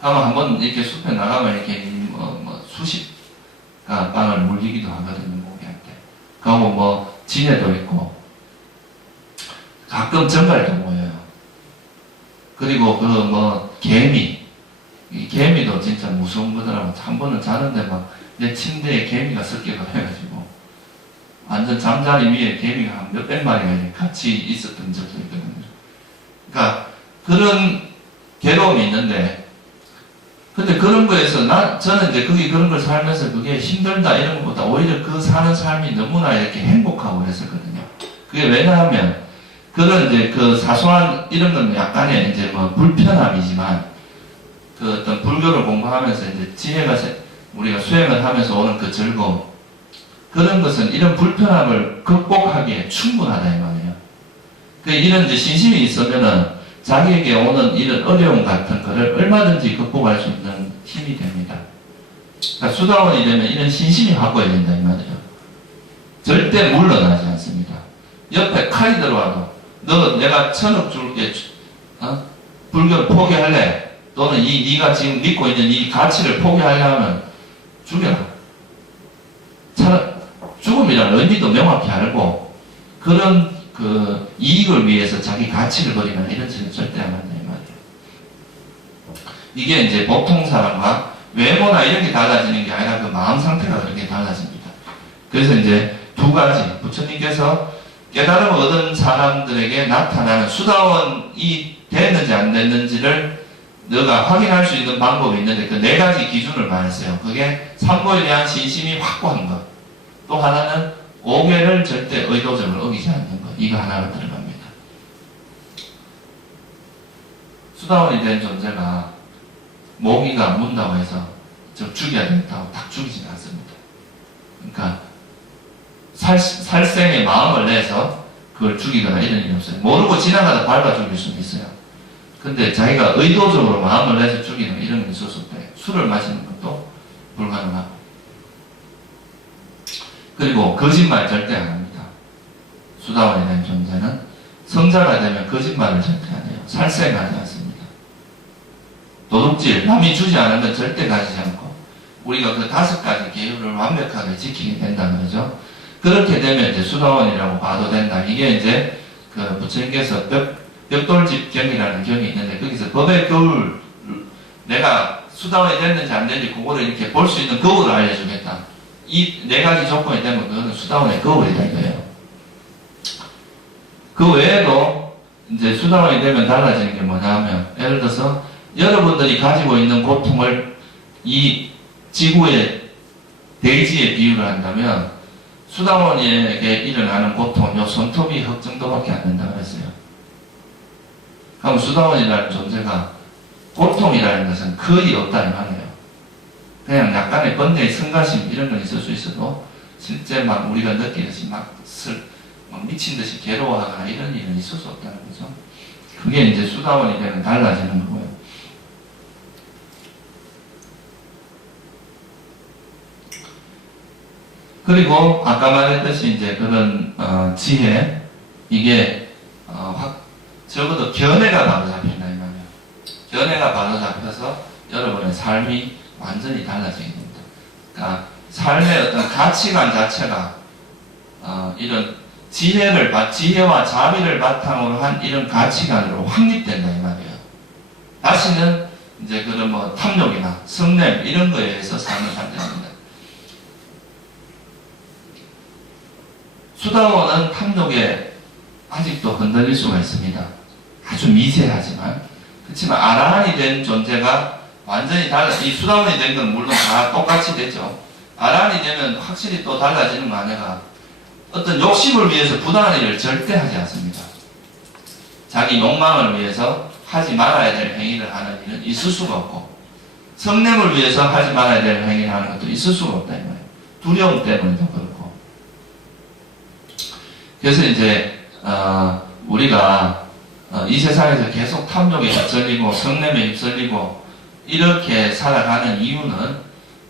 가면 한번 이렇게 숲에 나가면 이렇게 수십가 빵을 물리기도 하거든요, 모기한테. 그리고 뭐 진해도 있고 가끔 정갈도 모여요. 그리고 그 뭐 개미, 이 개미도 진짜 무서운 거더라고. 한 번은 자는데 막 내 침대에 개미가 습격을 해가지고 완전 잠자리 위에 개미가 한 몇백 마리가 같이 있었던 적도 있거든요. 그러니까 그런 괴로움이 있는데, 근데 그런 거에서 저는 이제 그런 걸 살면서 그게 힘들다 이런 것보다 오히려 그 사는 삶이 너무나 이렇게 행복하고 그랬었거든요. 그게 왜냐하면 그런 이제 그 사소한 이런 건 약간의 이제 뭐 불편함이지만, 그 어떤 불교를 공부하면서 이제 지혜가 우리가 수행을 하면서 오는 그 즐거움, 그런 것은 이런 불편함을 극복하기에 충분하다 이 말이에요. 이런 이제 신심이 있으면은 자기에게 오는 이런 어려움 같은 거를 얼마든지 극복할 수 있는 힘이 됩니다. 그러니까 수다원이 되면 이런 신심이 확고해진다 이 말이에요. 절대 물러나지 않습니다. 옆에 칼이 들어와도 너 내가 1000억 줄게, 불교를 포기할래? 또는 네가 지금 믿고 있는 이 가치를 포기하려면 죽여라. 죽음이라는 의미도 명확히 알고, 그런 그 이익을 위해서 자기 가치를 버리면 이런 짓은 절대 안 한다 이 말이에요. 이게 이제 보통 사람과 외모나 이런 게 달라지는 게 아니라 그 마음 상태가 그렇게 달라집니다. 그래서 이제 두 가지, 부처님께서 깨달음을 얻은 사람들에게 나타나는 수다원이 됐는지 안 됐는지를 너가 확인할 수 있는 방법이 있는데, 그 네 가지 기준을 말했어요. 그게 삼보에 대한 신심이 확고한 것, 또 하나는 오계를 절대 의도적으로 어기지 않는 것, 이거 하나가 들어갑니다. 수다원이 된 존재가 모기가 문다고 해서 죽여야 된다고 딱 죽이지는 않습니다. 그러니까 살생의 마음을 내서 그걸 죽이거나 이런 일이 없어요. 모르고 지나가다 밟아 죽일 수는 있어요. 근데 자기가 의도적으로 마음을 내서 죽이는 이런 게 있었을 때 술을 마시는 것도 불가능하고, 그리고 거짓말 절대 안 합니다. 수다원이 된 존재는 성자가 되면 거짓말을 절대 안 해요. 살생하지 않습니다. 도둑질, 남이 주지 않으면 절대 가지지 않고, 우리가 그 5가지 계율을 완벽하게 지키게 된다 그러죠. 그렇게 되면 이제 수다원이라고 봐도 된다. 이게 이제 그 부처님께서 벽돌집경이라는 경이 있는데, 거기서 법의 거울, 내가 수다원이 됐는지 안 됐는지 그거를 이렇게 볼 수 있는 거울을 알려주겠다, 이 이 네 가지 조건이 되면 그거는 수다원의 거울이다 이거예요. 그 외에도 이제 수다원이 되면 달라지는 게 뭐냐 하면, 예를 들어서 여러분들이 가지고 있는 고통을 이 지구의 대지에 비유를 한다면 수다원에게 일어나는 고통은 요 손톱이 흙 정도밖에 안 된다 그랬어요. 그럼 수다원이라는 존재가 고통이라는 것은 거의 없다 이 말이에요. 그냥 약간의 번뇌의 성가심 이런 건 있을 수 있어도 실제 막 우리가 느끼듯이 막 미친 듯이 괴로워하거나 이런 일은 있을 수 없다는 거죠. 그게 이제 수다원이 되면 달라지는 거고요. 그리고 아까 말했듯이 이제 그런 지혜, 이게 적어도 견해가 바로 잡힌다 이 말이에요. 견해가 바로 잡혀서 여러분의 삶이 완전히 달라지게 됩니다. 그러니까 삶의 어떤 가치관 자체가 이런 지혜와 자비를 바탕으로 한 이런 가치관으로 확립된다 이 말이에요. 다시는 이제 그런 뭐 탐욕이나 성냄 이런 거에 의해서 삶을 살게 됩니다. 수다원은 탐욕에 아직도 흔들릴 수가 있습니다. 아주 미세하지만. 그렇지만 아라한이 된 존재가 완전히 이 수다원이 된 건 물론 다 똑같이 되죠. 아라한이 되면 확실히 또 달라지는 거 아니라 어떤 욕심을 위해서 부당한 일을 절대 하지 않습니다. 자기 욕망을 위해서 하지 말아야 될 행위를 하는 일은 있을 수가 없고, 성냄을 위해서 하지 말아야 될 행위를 하는 것도 있을 수가 없다 이 말이에요. 두려움 때문에도 그렇고. 그래서 이제 우리가 이 세상에서 계속 탐욕에 휩쓸리고 성냄에 휩쓸리고 이렇게 살아가는 이유는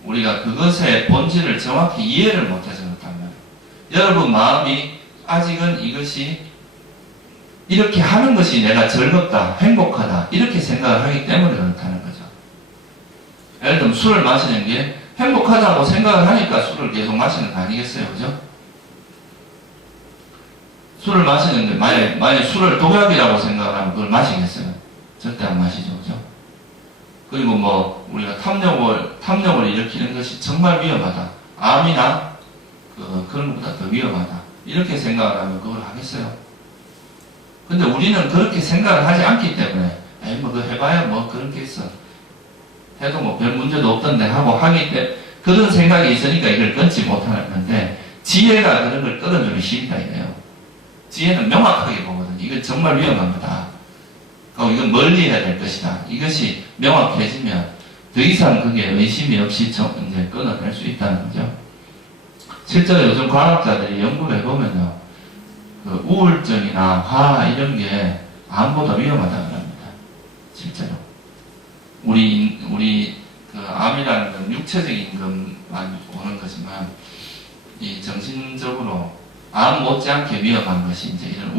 우리가 그것의 본질을 정확히 이해를 못해서 그렇다면, 여러분 마음이 아직은 이것이 이렇게 하는 것이 내가 즐겁다, 행복하다 이렇게 생각을 하기 때문에 그렇다는 거죠. 예를 들면 술을 마시는 게 행복하다고 생각을 하니까 술을 계속 마시는 거 아니겠어요, 그죠? 술을 마시는데 만약에 술을 독약이라고 생각을 하면 그걸 마시겠어요? 절대 안 마시죠, 그죠? 그리고 뭐 우리가 탐욕을 일으키는 것이 정말 위험하다, 암이나 그런 것보다 더 위험하다 이렇게 생각을 하면 그걸 하겠어요? 근데 우리는 그렇게 생각을 하지 않기 때문에 에이 뭐 그거 해봐야 뭐 그런 게 있어, 해도 뭐 별 문제도 없던데 하고 하기 때문에 그런 생각이 있으니까 이걸 끊지 못하는 건데, 지혜가 그런 걸 끊어주는 힘이다 이거예요. 지혜는 명확하게 보거든요. 이건 정말 위험한 거다. 이건 멀리 해야 될 것이다. 이것이 명확해지면 더 이상 그게 의심이 없이 이제 끊어낼 수 있다는 거죠. 실제로 요즘 과학자들이 연구를 해보면요, 그 우울증이나 화 이런 게 암보다 위험하다고 합니다. 실제로. 우리 그 암이라는 건 육체적인 것만 오는 거지만 이 정신적으로 암 못지않게 위험한 것이 이제 이런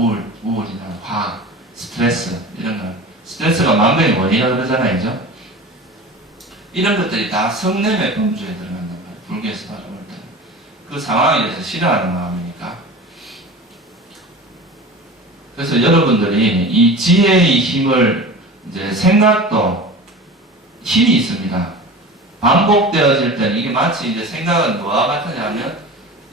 우울이나 화, 스트레스 이런 거. 스트레스가 만병의 원인이라고 그러잖아요, 그죠? 이런 것들이 다 성냄의 범주에 들어간단 말이에요. 불교에서 바라볼 때는. 그 상황에 대해서 싫어하는 마음이니까. 그래서 여러분들이 이 지혜의 힘을 이제 생각도 힘이 있습니다. 반복되어질 때는 이게 마치 이제 생각은 뭐와 같으냐면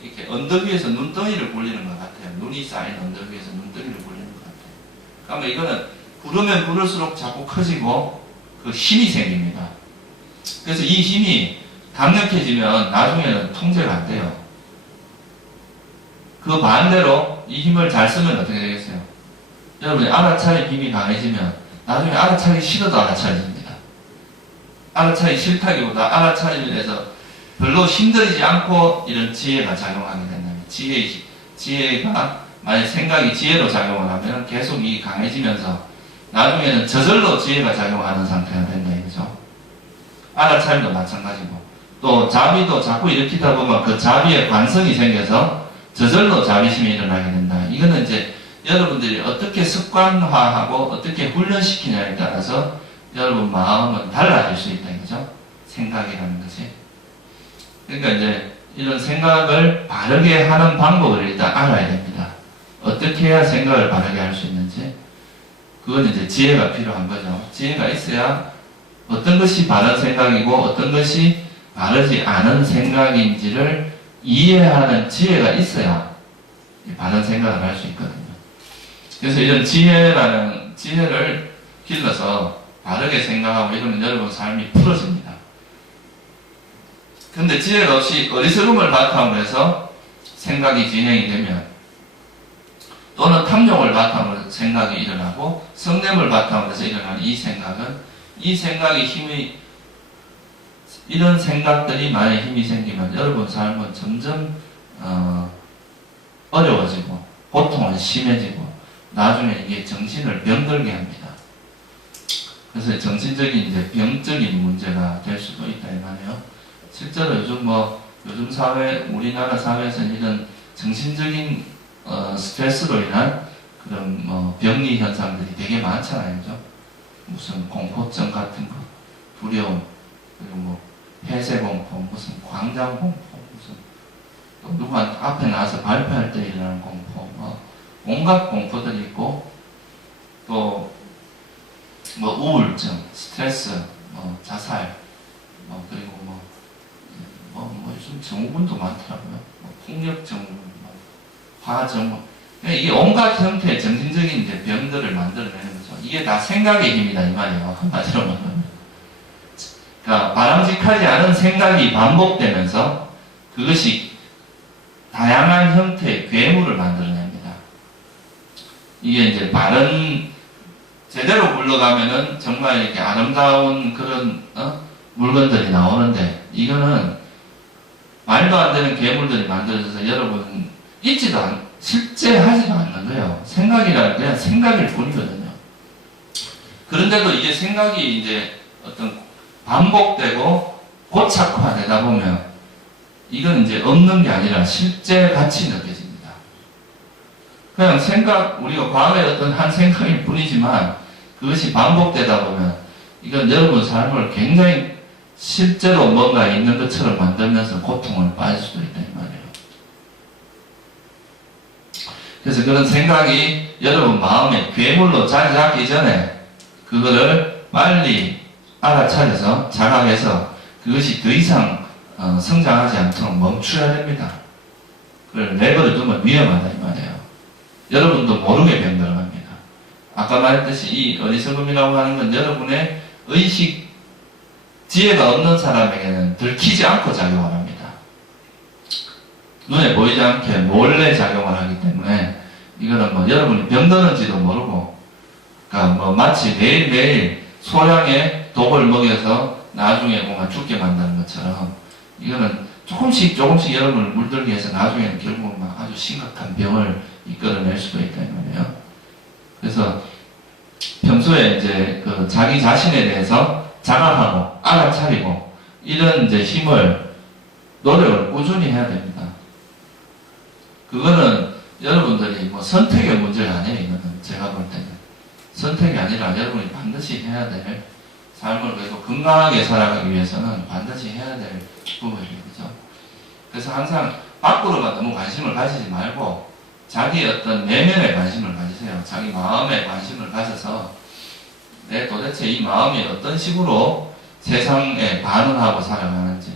이렇게 언덕 위에서 눈덩이를 굴리는 것 같아요. 눈이 쌓인 언덕 위에서 눈덩이를 굴리는 것 같아요. 그러면 이거는 부르면 부를수록 자꾸 커지고 그 힘이 생깁니다. 그래서 이 힘이 강력해지면 나중에는 통제가 안 돼요. 그 반대로 이 힘을 잘 쓰면 어떻게 되겠어요? 여러분이 알아차릴 힘이 강해지면 나중에 알아차리기 싫어도 알아차려집니다. 알아차리기 싫다기보다 알아차리기 위해서 별로 힘들이지 않고 이런 지혜가 작용하게 된다면, 지혜가 만약 생각이 지혜로 작용을 하면 계속 이 강해지면서 나중에는 저절로 지혜가 작용하는 상태가 된다 이거죠. 알아차림도 마찬가지고, 또 자비도 자꾸 일으키다 보면 그 자비의 관성이 생겨서 저절로 자비심이 일어나게 된다. 이거는 이제 여러분들이 어떻게 습관화하고 어떻게 훈련시키냐에 따라서 여러분 마음은 달라질 수 있다 이거죠. 생각이라는 것이. 그러니까 이제 이런 생각을 바르게 하는 방법을 일단 알아야 됩니다. 어떻게 해야 생각을 바르게 할 수 있는지. 그건 이제 지혜가 필요한 거죠. 지혜가 있어야 어떤 것이 바른 생각이고 어떤 것이 바르지 않은 생각인지를 이해하는 지혜가 있어야 바른 생각을 할 수 있거든요. 그래서 이런 지혜를 길러서 바르게 생각하고 이러면 여러분 삶이 풀어집니다. 근데 지혜가 없이 어리석음을 바탕으로 해서 생각이 진행이 되면, 또는 탐욕을 바탕으로 생각이 일어나고 성냄을 바탕으로 해서 일어나는 이 생각이 힘이, 이런 생각들이 만약에 힘이 생기면 여러분 삶은 점점 어려워지고 고통은 심해지고 나중에 이게 정신을 병들게 합니다. 그래서 정신적인 이제 병적인 문제가 될 수도 있다 이 말이에요. 실제로 요즘 사회, 우리나라 사회에서는 이런 정신적인 스트레스로 인한 그런 병리 현상들이 되게 많잖아요, 그죠? 무슨 공포증 같은 거, 두려움, 그리고 폐쇄공포, 무슨 광장공포, 무슨 또 누가 앞에 나와서 발표할 때 일어나는 공포, 온갖 공포들이 있고, 또 우울증, 스트레스, 자살, 그리고 요즘 증후군도 많더라고요. 폭력증후군, 화증후군. 이 온갖 형태의 정신적인 이제 병들을 만들어내는 거죠. 이게 다 생각의 힘이다 이 말이에요. 한마디로 말하면. 그러니까 바람직하지 않은 생각이 반복되면서 그것이 다양한 형태의 괴물을 만들어냅니다. 이게 이제 제대로 굴러가면은 정말 이렇게 아름다운 그런 물건들이 나오는데, 이거는 말도 안 되는 괴물들이 만들어져서 여러분 실제 하지도 않는 거예요. 생각이라는 그냥 생각일 뿐이거든요. 그런데도 이게 생각이 이제 어떤 반복되고 고착화되다 보면 이건 이제 없는 게 아니라 실제 같이 느껴집니다. 그냥 우리가 과거의 어떤 한 생각일 뿐이지만 그것이 반복되다 보면 이건 여러분 삶을 굉장히 실제로 뭔가 있는 것처럼 만들면서 고통을 빠질 수도 있다 이 말이에요. 그래서 그런 생각이 여러분 마음에 괴물로 자리 잡기 전에 그거를 빨리 알아차려서 자각해서 그것이 더 이상 성장하지 않도록 멈춰야 됩니다. 그걸 내버려 두면 위험하다 이 말이에요. 여러분도 모르게 병들어갑니다. 아까 말했듯이 이 어리석음이라고 하는 건 여러분의 의식, 지혜가 없는 사람에게는 들키지 않고 작용을 합니다. 눈에 보이지 않게 몰래 작용을 하기 때문에 이거는 여러분이 병드는지도 모르고, 그러니까 마치 매일매일 소량의 독을 먹여서 나중에 뭔가 죽게 만드는 것처럼 이거는 조금씩 여러분을 물들게 해서 나중에는 결국 아주 심각한 병을 이끌어낼 수도 있다 이 말이에요. 그래서 평소에 이제 자기 자신에 대해서 자각하고 알아차리고 이런 이제 노력을 꾸준히 해야 됩니다. 그거는 여러분들이 선택의 문제가 아니에요. 이거는 제가 볼 때는 선택이 아니라 여러분이 반드시 해야 될 삶을 그래도 건강하게 살아가기 위해서는 반드시 해야 될 부분이죠. 그래서 항상 밖으로만 너무 관심을 가지지 말고 자기 어떤 내면에 관심을 가지세요. 자기 마음에 관심을 가져서 도대체 이 마음이 어떤 식으로 세상에 반응하고 살아가는지.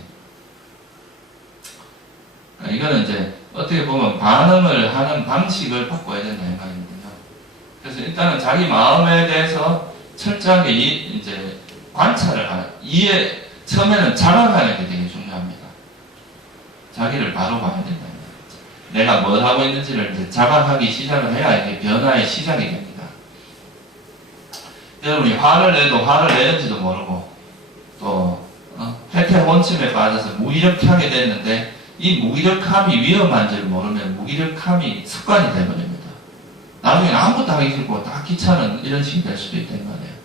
그러니까 이거는 이제 어떻게 보면 반응을 하는 방식을 바꿔야 된다 이 말이거든요. 그래서 일단은 자기 마음에 대해서 철저하게 이제 관찰을 처음에는 자각하는 게 되게 중요합니다. 자기를 바로 봐야 된다. 내가 뭘 하고 있는지를 이제 자각하기 시작을 해야 이게 변화의 시작이 됩니다. 여러분이 화를 내도 화를 내는지도 모르고 또 혜택 원침에 빠져서 무기력하게 됐는데 이 무기력함이 위험한지를 모르면 무기력함이 습관이 되버립니다. 나중에 아무것도 하기 싫고 다 귀찮은 이런 식이 될 수도 있단 말이에요.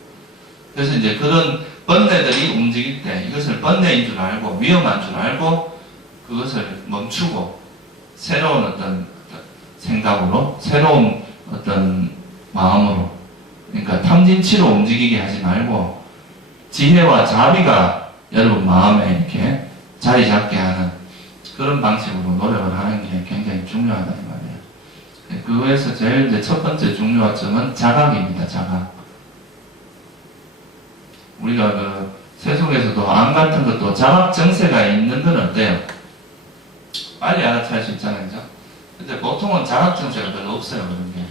그래서 이제 그런 번뇌들이 움직일 때 이것을 번뇌인 줄 알고 위험한 줄 알고 그것을 멈추고 새로운 어떤 생각으로 새로운 어떤 마음으로, 그러니까 탐진치로 움직이게 하지 말고 지혜와 자비가 여러분 마음에 이렇게 자리 잡게 하는 그런 방식으로 노력을 하는 게 굉장히 중요하다 이 말이에요. 그거에서 제일 이제 첫 번째 중요한 점은 자각입니다. 자각. 우리가 세속에서도 암 같은 것도 자각 증세가 있는 건 어때요? 빨리 알아차릴 수 있잖아요. 그죠? 근데 보통은 자각 증세가 별로 없어요. 그런 게.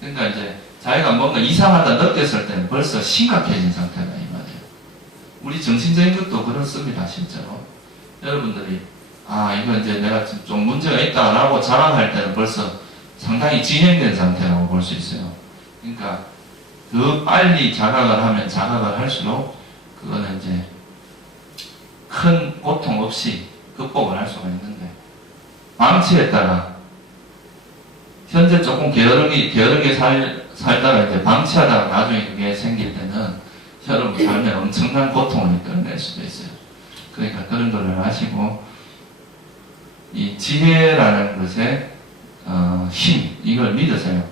그러니까 이제 자기가 뭔가 이상하다 느꼈을 때는 벌써 심각해진 상태다 이 말이에요. 우리 정신적인 것도 그렇습니다. 실제로. 여러분들이 이거 이제 내가 좀 문제가 있다라고 자각할 때는 벌써 상당히 진행된 상태라고 볼 수 있어요. 그러니까 더 빨리 자각을 하면 자각을 할수록 그거는 이제 큰 고통 없이 극복을 할 수가 있는데, 방치했다가 현재 조금 게으르게 살다가 이제 방치하다가 나중에 그게 생길 때는 여러분 삶에 엄청난 고통을 이끌어낼 수도 있어요. 그러니까 그런 걸 아시고, 이 지혜라는 것의 힘, 이걸 믿으세요.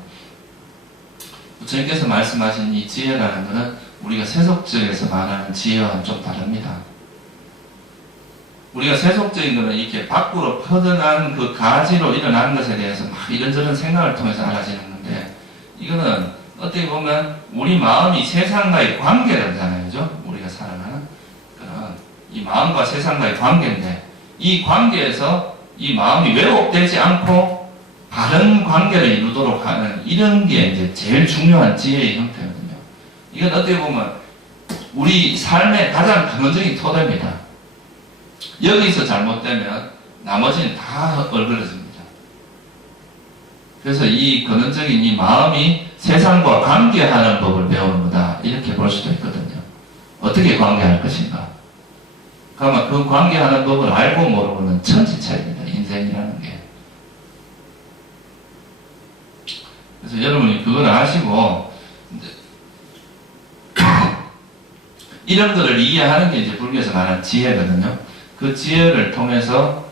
부처님께서 말씀하신 이 지혜라는 것은 우리가 세속적에서 말하는 지혜와는 좀 다릅니다. 우리가 세속적인 것은 이렇게 밖으로 퍼져난 그 가지로 일어나는 것에 대해서 막 이런저런 생각을 통해서 알아지는 건데, 이거는 어떻게 보면 우리 마음이 세상과의 관계라잖아요. 그죠? 우리가 살아가는 그런 이 마음과 세상과의 관계인데, 이 관계에서 이 마음이 왜곡되지 않고 바른 관계를 이루도록 하는 이런 게 이제 제일 중요한 지혜의 형태거든요. 이건 어떻게 보면 우리 삶의 가장 근원적인 토대입니다. 여기서 잘못되면 나머지는 다 얼그러집니다. 그래서 이 근원적인 이 마음이 세상과 관계하는 법을 배우는 거다, 이렇게 볼 수도 있거든요. 어떻게 관계할 것인가. 그러면 그 관계하는 법을 알고 모르고는 천지차이입니다. 인생이라는 게. 그래서 여러분이 그걸 아시고 이런 것을 이해하는 게 이제 불교에서 말하는 지혜거든요. 그 지혜를 통해서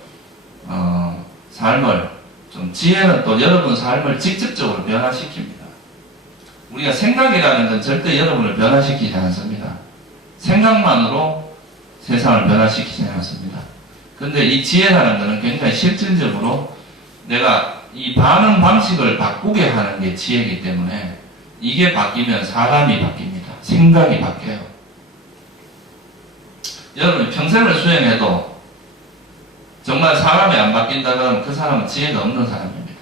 삶을 좀, 지혜는 또 여러분 삶을 직접적으로 변화시킵니다. 우리가 생각이라는 건 절대 여러분을 변화시키지 않습니다. 생각만으로 세상을 변화시키지 않습니다. 근데 이 지혜라는 것은 굉장히 실질적으로 내가 이 반응 방식을 바꾸게 하는 게 지혜이기 때문에, 이게 바뀌면 사람이 바뀝니다. 생각이 바뀌어요. 여러분이 평생을 수행해도 정말 사람이 안 바뀐다 그러면 그 사람은 지혜가 없는 사람입니다.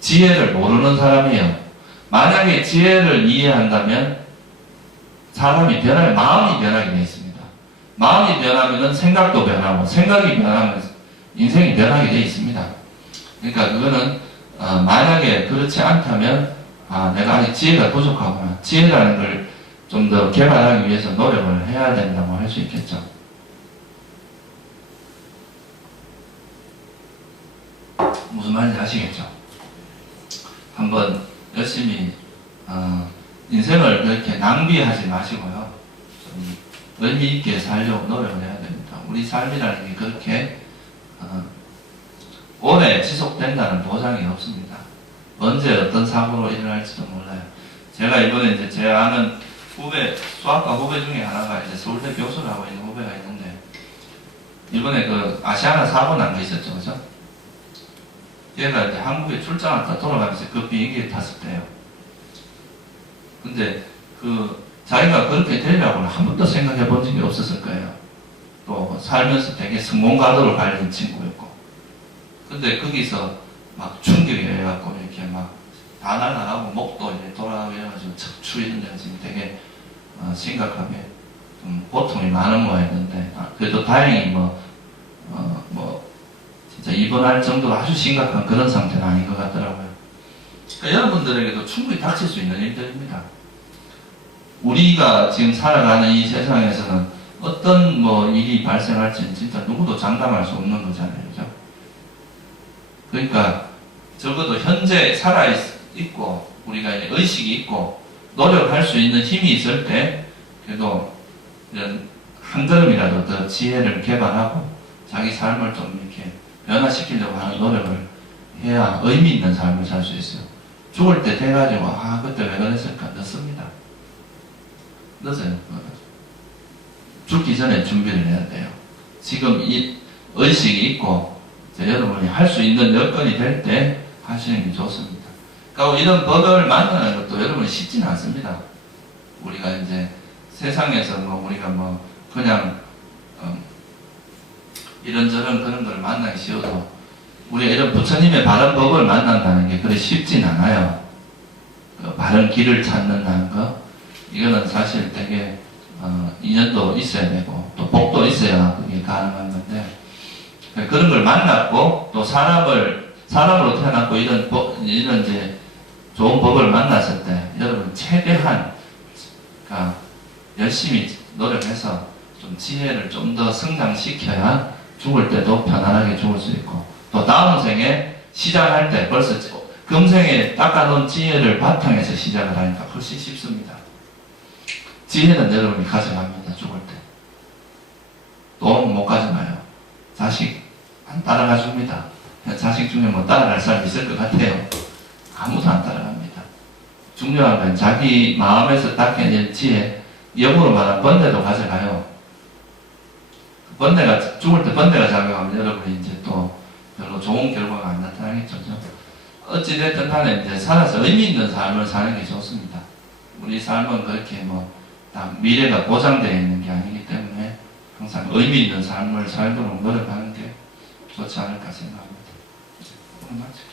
지혜를 모르는 사람이에요. 만약에 지혜를 이해한다면 사람이 변하면 마음이 변하게 되어 있습니다. 마음이 변하면 생각도 변하고, 생각이 변하면 인생이 변하게 되어 있습니다. 그러니까 그거는 만약에 그렇지 않다면 내가 아직 지혜가 부족하구나, 지혜라는 걸 좀 더 개발하기 위해서 노력을 해야 된다고 할 수 있겠죠. 무슨 말인지 아시겠죠? 한번 열심히 인생을 그렇게 낭비하지 마시고요, 좀 의미 있게 살려고 노력을 해야 됩니다. 우리 삶이라는 게 그렇게 오래 지속된다는 보장이 없습니다. 언제 어떤 사고로 일어날지도 몰라요. 제가 이번에 이제 제 아는 수학과 후배 중에 하나가 이제 서울대 교수를 하고 있는 후배가 있는데, 이번에 그 아시아나 사고 난 거 있었죠, 그죠? 얘가 이제 한국에 출장 왔다 돌아가면서 그 비행기에 탔을 때요. 근데 자기가 그렇게 되려고는 한 번도 생각해 본 적이 없었을 거예요. 또 살면서 되게 성공가도로 갈린 친구였고. 근데 거기서 막 충격이 해갖고 이렇게 막 다 날아가고 목도 이제 돌아가고 이래가지고 척추 이런 데가 지금 되게 심각하게 좀 고통이 많은 모양이었는데, 그래도 다행히 진짜 입원할 정도로 아주 심각한 그런 상태는 아닌 것 같더라고요. 그러니까 여러분들에게도 충분히 닥칠 수 있는 일들입니다. 우리가 지금 살아가는 이 세상에서는 어떤 일이 발생할지는 진짜 누구도 장담할 수 없는 거잖아요. 그죠? 그러니까 적어도 현재 살아있고 우리가 이제 의식이 있고 노력할 수 있는 힘이 있을 때 그래도 이런 한 걸음이라도 더 지혜를 개발하고 자기 삶을 좀 이렇게 변화시키려고 하는 노력을 해야 의미 있는 삶을 살 수 있어요. 죽을 때 돼가지고 그때 왜 그랬을까? 늦습니다. 늦어요. 죽기 전에 준비를 해야 돼요. 지금 이 의식이 있고 여러분이 할 수 있는 여건이 될 때 하시는 게 좋습니다. 그러니까 이런 법을 만나는 것도 여러분이 쉽지는 않습니다. 우리가 이제 세상에서 우리가 그냥 이런저런 그런 걸 만나기 쉬워도 우리가 이런 부처님의 바른 법을 만난다는 게 그리 쉽진 않아요. 그 바른 길을 찾는다는 거 이거는 사실 되게 인연도 있어야 되고 또 복도 있어야 그게 가능한 건데 그런 걸 만났고 또 사람으로 태어났고 이런 이제 좋은 법을 만났을 때 여러분 최대한 그러니까 열심히 노력해서 좀 지혜를 좀 더 성장시켜야 죽을 때도 편안하게 죽을 수 있고 또 다음 생에 시작할 때 벌써 금생에 닦아놓은 지혜를 바탕에서 시작을 하니까 훨씬 쉽습니다. 지혜는 여러분이 가져갑니다. 죽을 때. 돈 못 가져가요. 자식 안 따라가 줍니다. 자식 중에 뭐 따라갈 사람 있을 것 같아요. 아무도 안 따라갑니다. 중요한 건 자기 마음에서 닦여낸 지혜, 역으로 말하면 번뇌도 가져가요. 번뇌가, 죽을 때 번뇌가 작용하면 여러분이 이제 또 별로 좋은 결과가 안 나타나겠죠. 어찌됐든 간에 이제 살아서 의미 있는 삶을 사는 게 좋습니다. 우리 삶은 그렇게 다 미래가 보장되어 있는 게 아니기 때문에 항상 의미 있는 삶을 살도록 노력하는 게 좋지 않을까 생각합니다. 오늘 마치겠습니다.